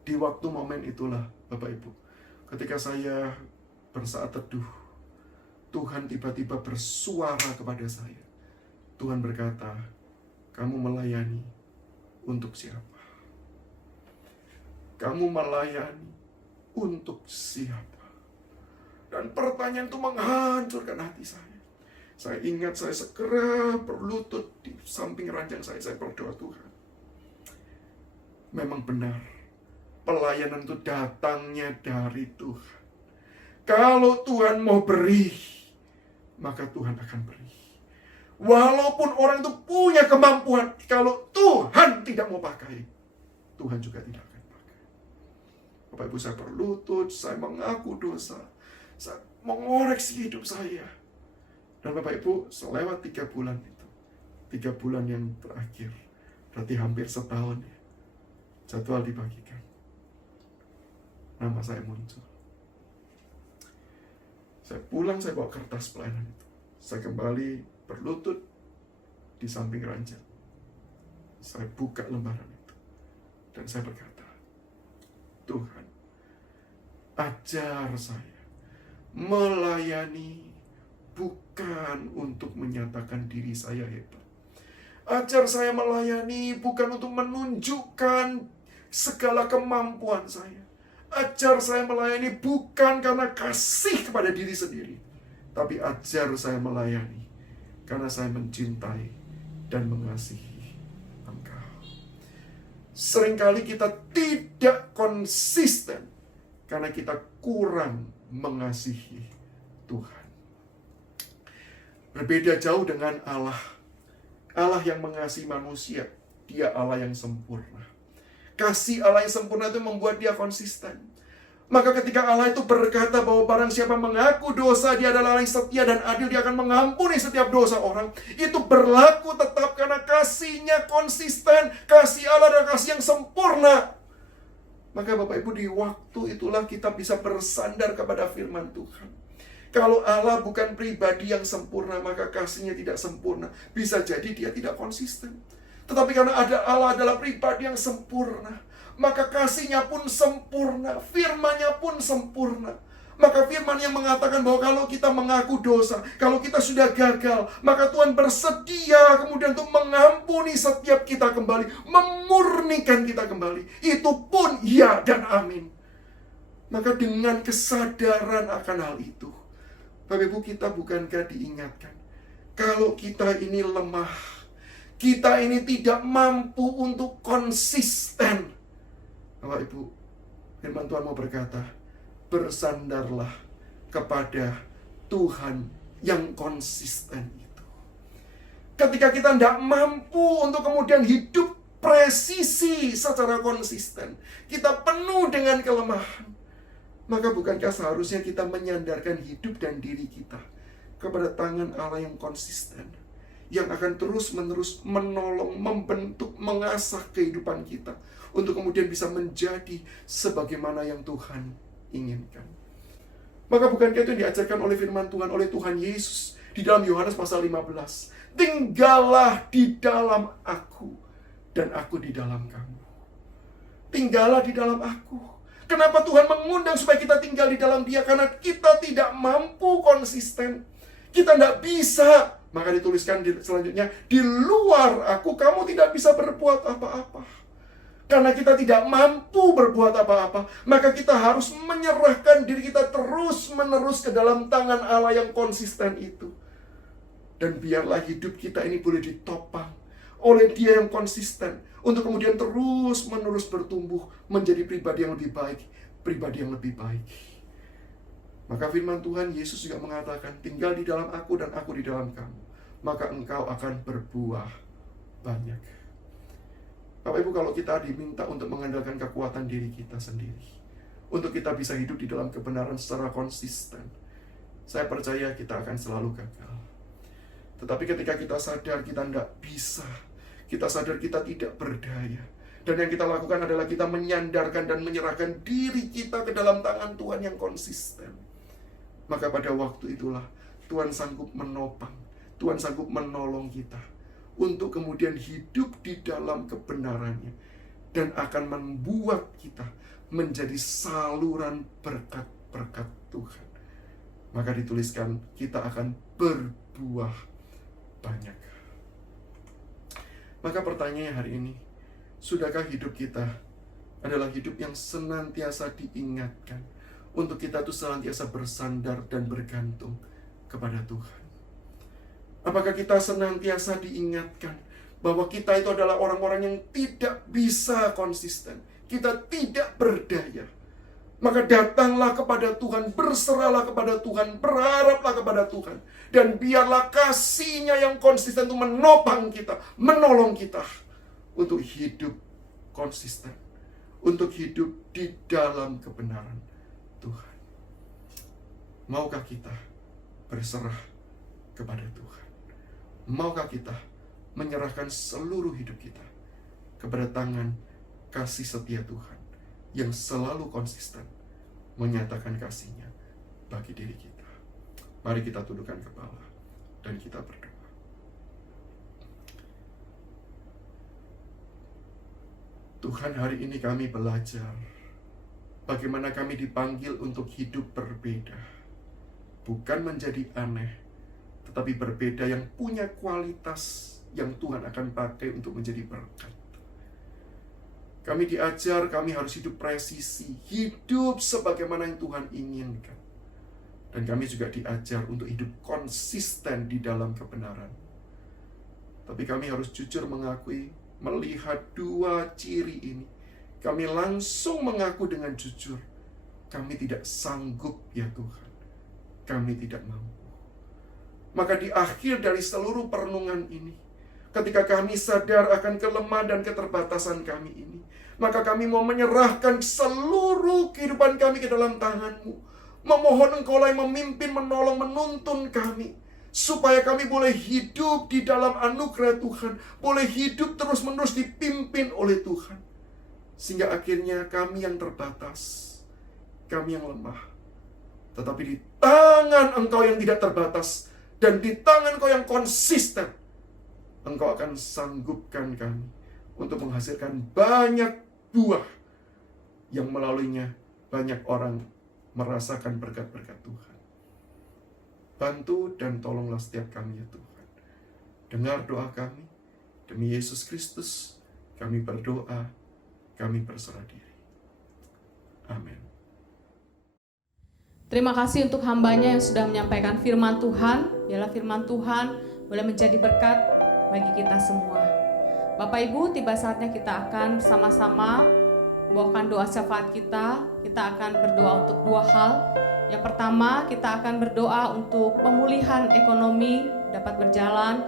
Di waktu momen itulah, Bapak Ibu, ketika saya bersaat teduh, Tuhan tiba-tiba bersuara kepada saya. Tuhan berkata, kamu melayani untuk siapa? Kamu melayani untuk siapa? Dan pertanyaan itu menghancurkan hati saya. Saya ingat saya segera berlutut di samping ranjang saya berdoa, Tuhan. Memang benar, pelayanan itu datangnya dari Tuhan. Kalau Tuhan mau beri, maka Tuhan akan beri. Walaupun orang itu punya kemampuan, kalau Tuhan tidak mau pakai, Tuhan juga tidak akan pakai. Bapak Ibu, saya berlutut, saya mengaku dosa. Saya mengoreksi hidup saya. Dan Bapak Ibu, selewat 3 bulan itu, 3 bulan yang terakhir, berarti hampir setahun ya, jadwal dibagikan, nama saya muncul. Saya pulang, saya bawa kertas pelayanan itu. Saya kembali berlutut di samping ranjang. Saya buka lembaran itu. Dan saya berkata, Tuhan, ajar saya melayani bukan untuk menyatakan diri saya hebat. Ajar saya melayani bukan untuk menunjukkan segala kemampuan saya. Ajar saya melayani bukan karena kasih kepada diri sendiri, tapi ajar saya melayani karena saya mencintai dan mengasihi Engkau. Seringkali kita tidak konsisten karena kita kurang mengasihi Tuhan. Berbeda jauh dengan Allah. Allah yang mengasihi manusia, Dia Allah yang sempurna. Kasih Allah yang sempurna itu membuat dia konsisten. Maka ketika Allah itu berkata bahwa barang siapa mengaku dosa, Dia adalah Allah yang setia dan adil, Dia akan mengampuni setiap dosa orang. Itu berlaku tetap karena kasih-Nya konsisten. Kasih Allah adalah kasih yang sempurna. Maka Bapak Ibu, di waktu itulah kita bisa bersandar kepada firman Tuhan. Kalau Allah bukan pribadi yang sempurna, maka kasih-Nya tidak sempurna. Bisa jadi Dia tidak konsisten. Tetapi karena Allah adalah pribadi yang sempurna, maka kasih-Nya pun sempurna, firman-Nya pun sempurna. Maka firman yang mengatakan bahwa kalau kita mengaku dosa, kalau kita sudah gagal, maka Tuhan bersedia kemudian untuk mengampuni setiap kita kembali, memurnikan kita kembali. Itu pun ya dan amin. Maka dengan kesadaran akan hal itu, Bapak Ibu, kita bukankah diingatkan, kalau kita ini lemah, kita ini tidak mampu untuk konsisten. Bapak Ibu, firman Tuhan mau berkata, bersandarlah kepada Tuhan yang konsisten itu. Ketika kita tidak mampu untuk kemudian hidup presisi secara konsisten, kita penuh dengan kelemahan, maka bukankah seharusnya kita menyandarkan hidup dan diri kita kepada tangan Allah yang konsisten, yang akan terus-menerus menolong, membentuk, mengasah kehidupan kita untuk kemudian bisa menjadi sebagaimana yang Tuhan inginkan. Maka bukankah itu yang diajarkan oleh firman Tuhan, oleh Tuhan Yesus di dalam Yohanes pasal 15? Tinggallah di dalam aku dan aku di dalam kamu. Tinggallah di dalam aku. Kenapa Tuhan mengundang supaya kita tinggal di dalam Dia? Karena kita tidak mampu konsisten. Kita tidak bisa. Maka dituliskan selanjutnya, di luar aku kamu tidak bisa berbuat apa-apa. Karena kita tidak mampu berbuat apa-apa, maka kita harus menyerahkan diri kita terus-menerus ke dalam tangan Allah yang konsisten itu. Dan biarlah hidup kita ini boleh ditopang oleh Dia yang konsisten, untuk kemudian terus-menerus bertumbuh menjadi pribadi yang lebih baik, pribadi yang lebih baik. Maka firman Tuhan Yesus juga mengatakan, tinggal di dalam aku dan aku di dalam kamu, maka engkau akan berbuah banyak. Bapak Ibu, kalau kita diminta untuk mengandalkan kekuatan diri kita sendiri, untuk kita bisa hidup di dalam kebenaran secara konsisten, saya percaya kita akan selalu gagal. Tetapi ketika kita sadar kita tidak bisa, kita sadar kita tidak berdaya, dan yang kita lakukan adalah kita menyandarkan dan menyerahkan diri kita ke dalam tangan Tuhan yang konsisten, maka pada waktu itulah Tuhan sanggup menopang, Tuhan sanggup menolong kita untuk kemudian hidup di dalam kebenarannya, dan akan membuat kita menjadi saluran berkat-berkat Tuhan. Maka dituliskan kita akan berbuah banyak. Maka pertanyaannya hari ini, sudahkah hidup kita adalah hidup yang senantiasa diingatkan untuk kita tuh senantiasa bersandar dan bergantung kepada Tuhan? Apakah kita senantiasa diingatkan bahwa kita itu adalah orang-orang yang tidak bisa konsisten, kita tidak berdaya? Maka datanglah kepada Tuhan, berserahlah kepada Tuhan, berharaplah kepada Tuhan, dan biarlah kasih-Nya yang konsisten itu menopang kita, menolong kita untuk hidup konsisten, untuk hidup di dalam kebenaran Tuhan. Maukah kita berserah kepada Tuhan? Maukah kita menyerahkan seluruh hidup kita kepada tangan kasih setia Tuhan yang selalu konsisten menyatakan kasih-Nya bagi diri kita? Mari kita tundukkan kepala dan kita berdoa. Tuhan, hari ini kami belajar bagaimana kami dipanggil untuk hidup berbeda. Bukan menjadi aneh, tetapi berbeda yang punya kualitas yang Tuhan akan pakai untuk menjadi berkat. Kami diajar, kami harus hidup presisi, hidup sebagaimana yang Tuhan inginkan. Dan kami juga diajar untuk hidup konsisten di dalam kebenaran. Tapi kami harus jujur mengakui, melihat dua ciri ini, kami langsung mengaku dengan jujur, kami tidak sanggup ya Tuhan, kami tidak mampu. Maka di akhir dari seluruh perenungan ini, ketika kami sadar akan kelemahan dan keterbatasan kami ini, maka kami mau menyerahkan seluruh kehidupan kami ke dalam tangan-Mu, memohon Engkau lah yang memimpin, menolong, menuntun kami, supaya kami boleh hidup di dalam anugerah Tuhan, boleh hidup terus-menerus dipimpin oleh Tuhan. Sehingga akhirnya kami yang terbatas, kami yang lemah, tetapi di tangan Engkau yang tidak terbatas, dan di tangan Engkau yang konsisten, Engkau akan sanggupkan kami untuk menghasilkan banyak buah, yang melaluinya banyak orang merasakan berkat-berkat Tuhan. Bantu dan tolonglah setiap kami ya Tuhan. Dengar doa kami. Demi Yesus Kristus, kami berdoa, kami berserah diri. Amin. Terima kasih untuk hamba-Nya yang sudah menyampaikan firman Tuhan. Biarlah firman Tuhan boleh menjadi berkat bagi kita semua. Bapak Ibu, tiba saatnya kita akan bersama-sama membawakan doa syafaat kita. Kita akan berdoa untuk dua hal. Yang pertama, kita akan berdoa untuk pemulihan ekonomi dapat berjalan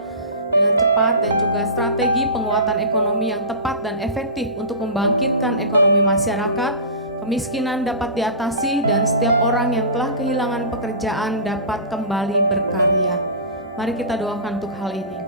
dengan cepat dan juga strategi penguatan ekonomi yang tepat dan efektif untuk membangkitkan ekonomi masyarakat. Kemiskinan dapat diatasi dan setiap orang yang telah kehilangan pekerjaan dapat kembali berkarya. Mari kita doakan untuk hal ini.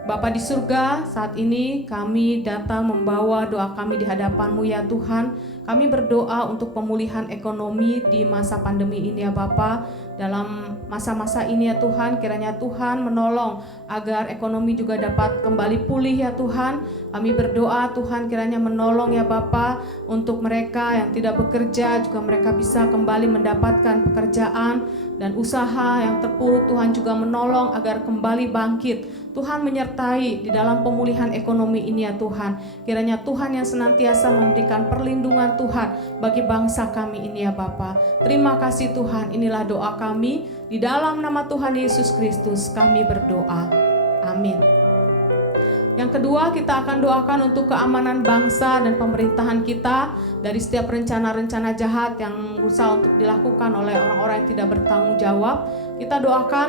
Bapa di surga, saat ini kami datang membawa doa kami di hadapan-Mu ya Tuhan. Kami berdoa untuk pemulihan ekonomi di masa pandemi ini ya Bapa. Dalam masa-masa ini ya Tuhan, kiranya Tuhan menolong agar ekonomi juga dapat kembali pulih ya Tuhan. Kami berdoa Tuhan kiranya menolong ya Bapa, untuk mereka yang tidak bekerja juga mereka bisa kembali mendapatkan pekerjaan, dan usaha yang terpuruk Tuhan juga menolong agar kembali bangkit. Tuhan menyertai di dalam pemulihan ekonomi ini ya Tuhan. Kiranya Tuhan yang senantiasa memberikan perlindungan Tuhan bagi bangsa kami ini ya Bapa. Terima kasih Tuhan, inilah doa kami. Di dalam nama Tuhan Yesus Kristus kami berdoa. Amin. Yang kedua, kita akan doakan untuk keamanan bangsa dan pemerintahan kita dari setiap rencana-rencana jahat yang berusaha untuk dilakukan oleh orang-orang yang tidak bertanggung jawab. Kita doakan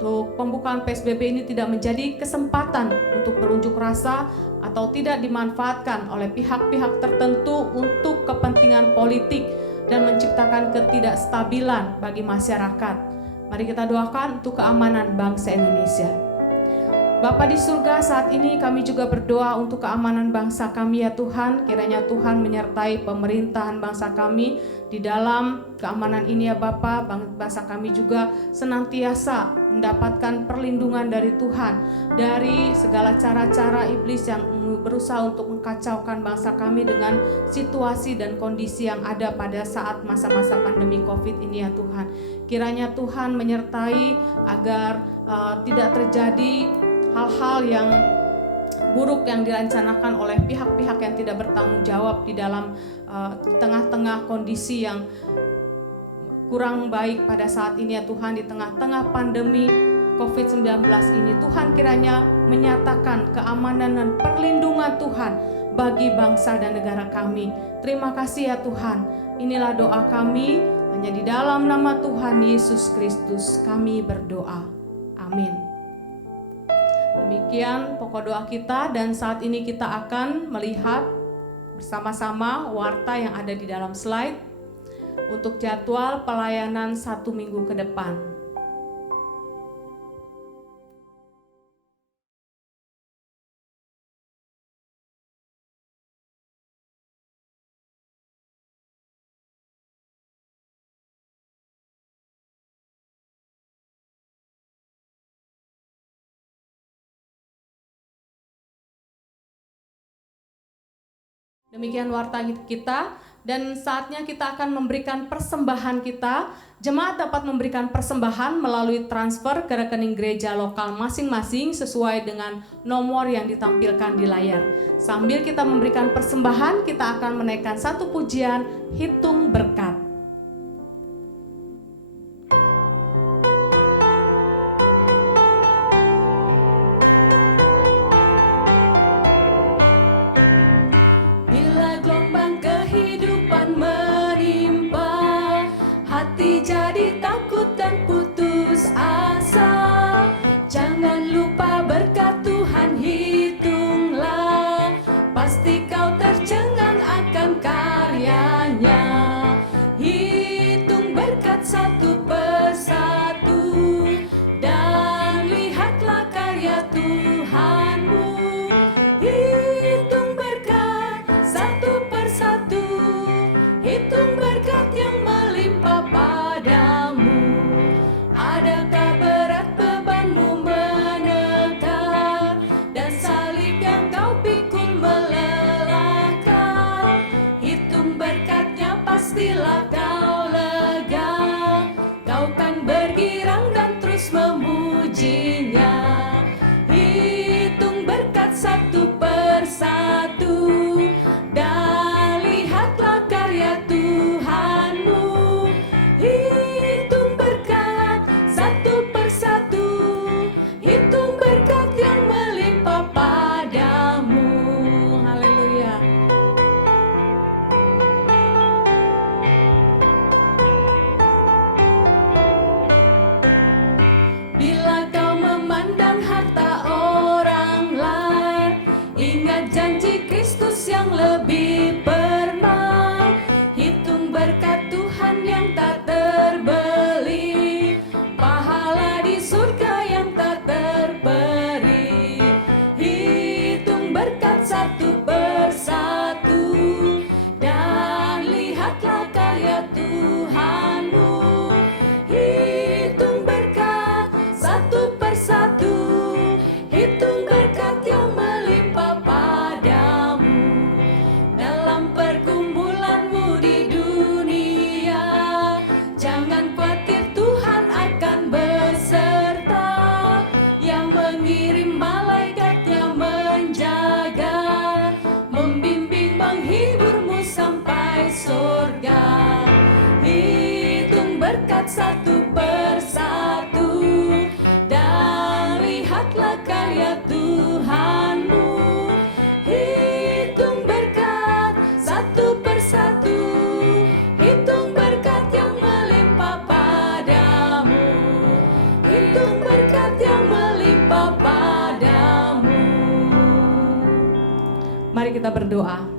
untuk pembukaan PSBB ini tidak menjadi kesempatan untuk berunjuk rasa atau tidak dimanfaatkan oleh pihak-pihak tertentu untuk kepentingan politik dan menciptakan ketidakstabilan bagi masyarakat. Mari kita doakan untuk keamanan bangsa Indonesia. Bapa di surga, saat ini kami juga berdoa untuk keamanan bangsa kami ya Tuhan. Kiranya Tuhan menyertai pemerintahan bangsa kami di dalam keamanan ini ya Bapa. Bangsa kami juga senantiasa mendapatkan perlindungan dari Tuhan, dari segala cara-cara iblis yang berusaha untuk mengkacaukan bangsa kami dengan situasi dan kondisi yang ada pada saat masa-masa pandemi COVID ini ya Tuhan. Kiranya Tuhan menyertai agar tidak terjadi hal-hal yang buruk yang direncanakan oleh pihak-pihak yang tidak bertanggung jawab di dalam tengah-tengah kondisi yang kurang baik pada saat ini ya Tuhan. Di tengah-tengah pandemi COVID-19 ini, Tuhan kiranya menyatakan keamanan dan perlindungan Tuhan bagi bangsa dan negara kami. Terima kasih ya Tuhan. Inilah doa kami, hanya di dalam nama Tuhan Yesus Kristus kami berdoa. Amin. Demikian pokok doa kita, dan saat ini kita akan melihat bersama-sama warta yang ada di dalam slide. untuk jadwal pelayanan 1 minggu ke depan. Demikian warta kita, dan saatnya kita akan memberikan persembahan kita. Jemaat dapat memberikan persembahan melalui transfer ke rekening gereja lokal masing-masing sesuai dengan nomor yang ditampilkan di layar. Sambil kita memberikan persembahan, kita akan menaikkan satu pujian, Hitung Berkat. Jadi takut dan putus asa, jangan lupa berkat Tuhan hitunglah, pasti kau tercengang akan karyanya. Hitung berkat satu persatu, dan lihatlah karya Tuhanmu. Hitung berkat satu persatu, hitung berkat yang melimpah padamu. Adakah berat bebanmu menekan, dan salib yang kau pikul melelahkan? Hitung berkatnya, pastilah kau lega, kau kan bergirang dan terus memujinya. Hitung berkat satu persatu, dan lihatlah karya Tuhanmu. Hitung berkat satu persatu, hitung berkat yang melimpah padamu. Haleluya. Bila kau memandang harta orang lain, ingat janji Kristus yang lebih permai. Hitung berkat Tuhan yang tak terbeli, pahala di surga yang tak terperi. Hitung berkat satu persatu, dan lihatlah karya Tuhanmu. Hitung berkat satu persatu, hitung berkat yang melimpah padamu. Dalam pergumulanmu di dunia, jangan khawatir, Tuhan akan beserta, yang mengirim malaikatnya menjaga, membimbing, menghiburmu sampai surga. Hitung berkat satu persatu, dan lihatlah karya Tuhanmu. Hitung berkat satu persatu, hitung berkat yang melimpah padamu. Hitung berkat yang melimpah padamu. Mari kita berdoa.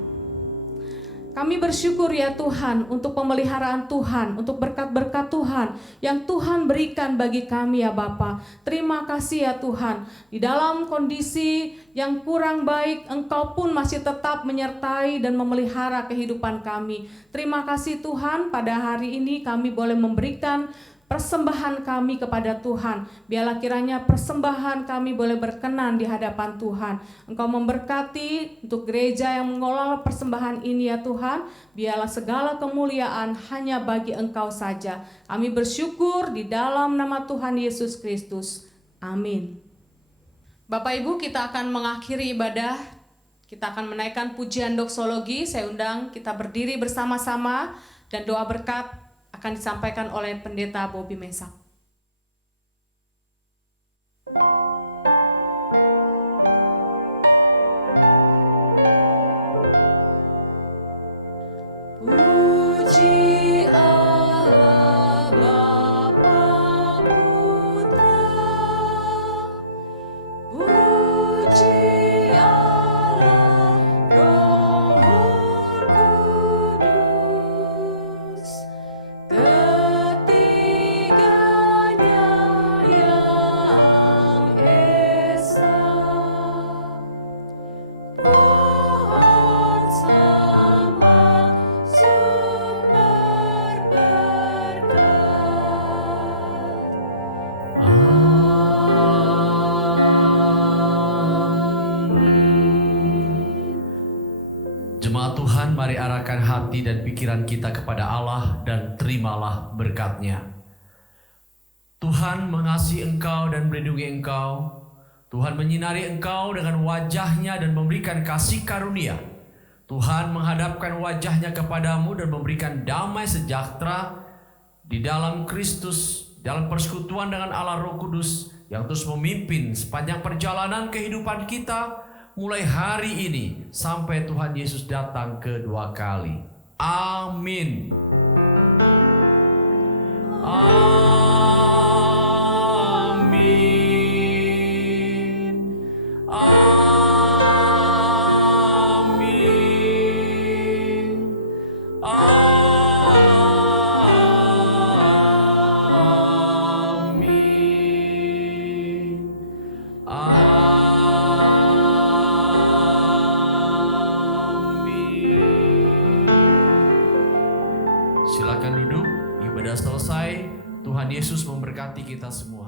Kami bersyukur ya Tuhan untuk pemeliharaan Tuhan, untuk berkat-berkat Tuhan yang Tuhan berikan bagi kami ya Bapa. Terima kasih ya Tuhan. Di dalam kondisi yang kurang baik, Engkau pun masih tetap menyertai dan memelihara kehidupan kami. Terima kasih Tuhan, pada hari ini kami boleh memberikan persembahan kami kepada Tuhan. Biarlah kiranya persembahan kami boleh berkenan di hadapan Tuhan. Engkau memberkati untuk gereja yang mengelola persembahan ini ya Tuhan. Biarlah segala kemuliaan hanya bagi Engkau saja. Kami bersyukur di dalam nama Tuhan Yesus Kristus. Amin. Bapak Ibu, kita akan mengakhiri ibadah. Kita akan menaikkan pujian doksologi. Saya undang kita berdiri bersama-sama, dan doa berkat akan disampaikan oleh Pendeta Bobby Mesak. Puji Allah Bapa Putra, puji Allah Roh Kudus. Tuhan, mari arahkan hati dan pikiran kita kepada Allah dan terimalah berkat-Nya. Tuhan mengasihi engkau dan melindungi engkau. Tuhan menyinari engkau dengan wajah-Nya dan memberikan kasih karunia. Tuhan menghadapkan wajah-Nya kepadamu dan memberikan damai sejahtera di dalam Kristus, dalam persekutuan dengan Allah Roh Kudus yang terus memimpin sepanjang perjalanan kehidupan kita mulai hari ini sampai Tuhan Yesus datang kedua kali. Amin. Amin. Amin. Silakan duduk, ibadah selesai. Tuhan Yesus memberkati kita semua.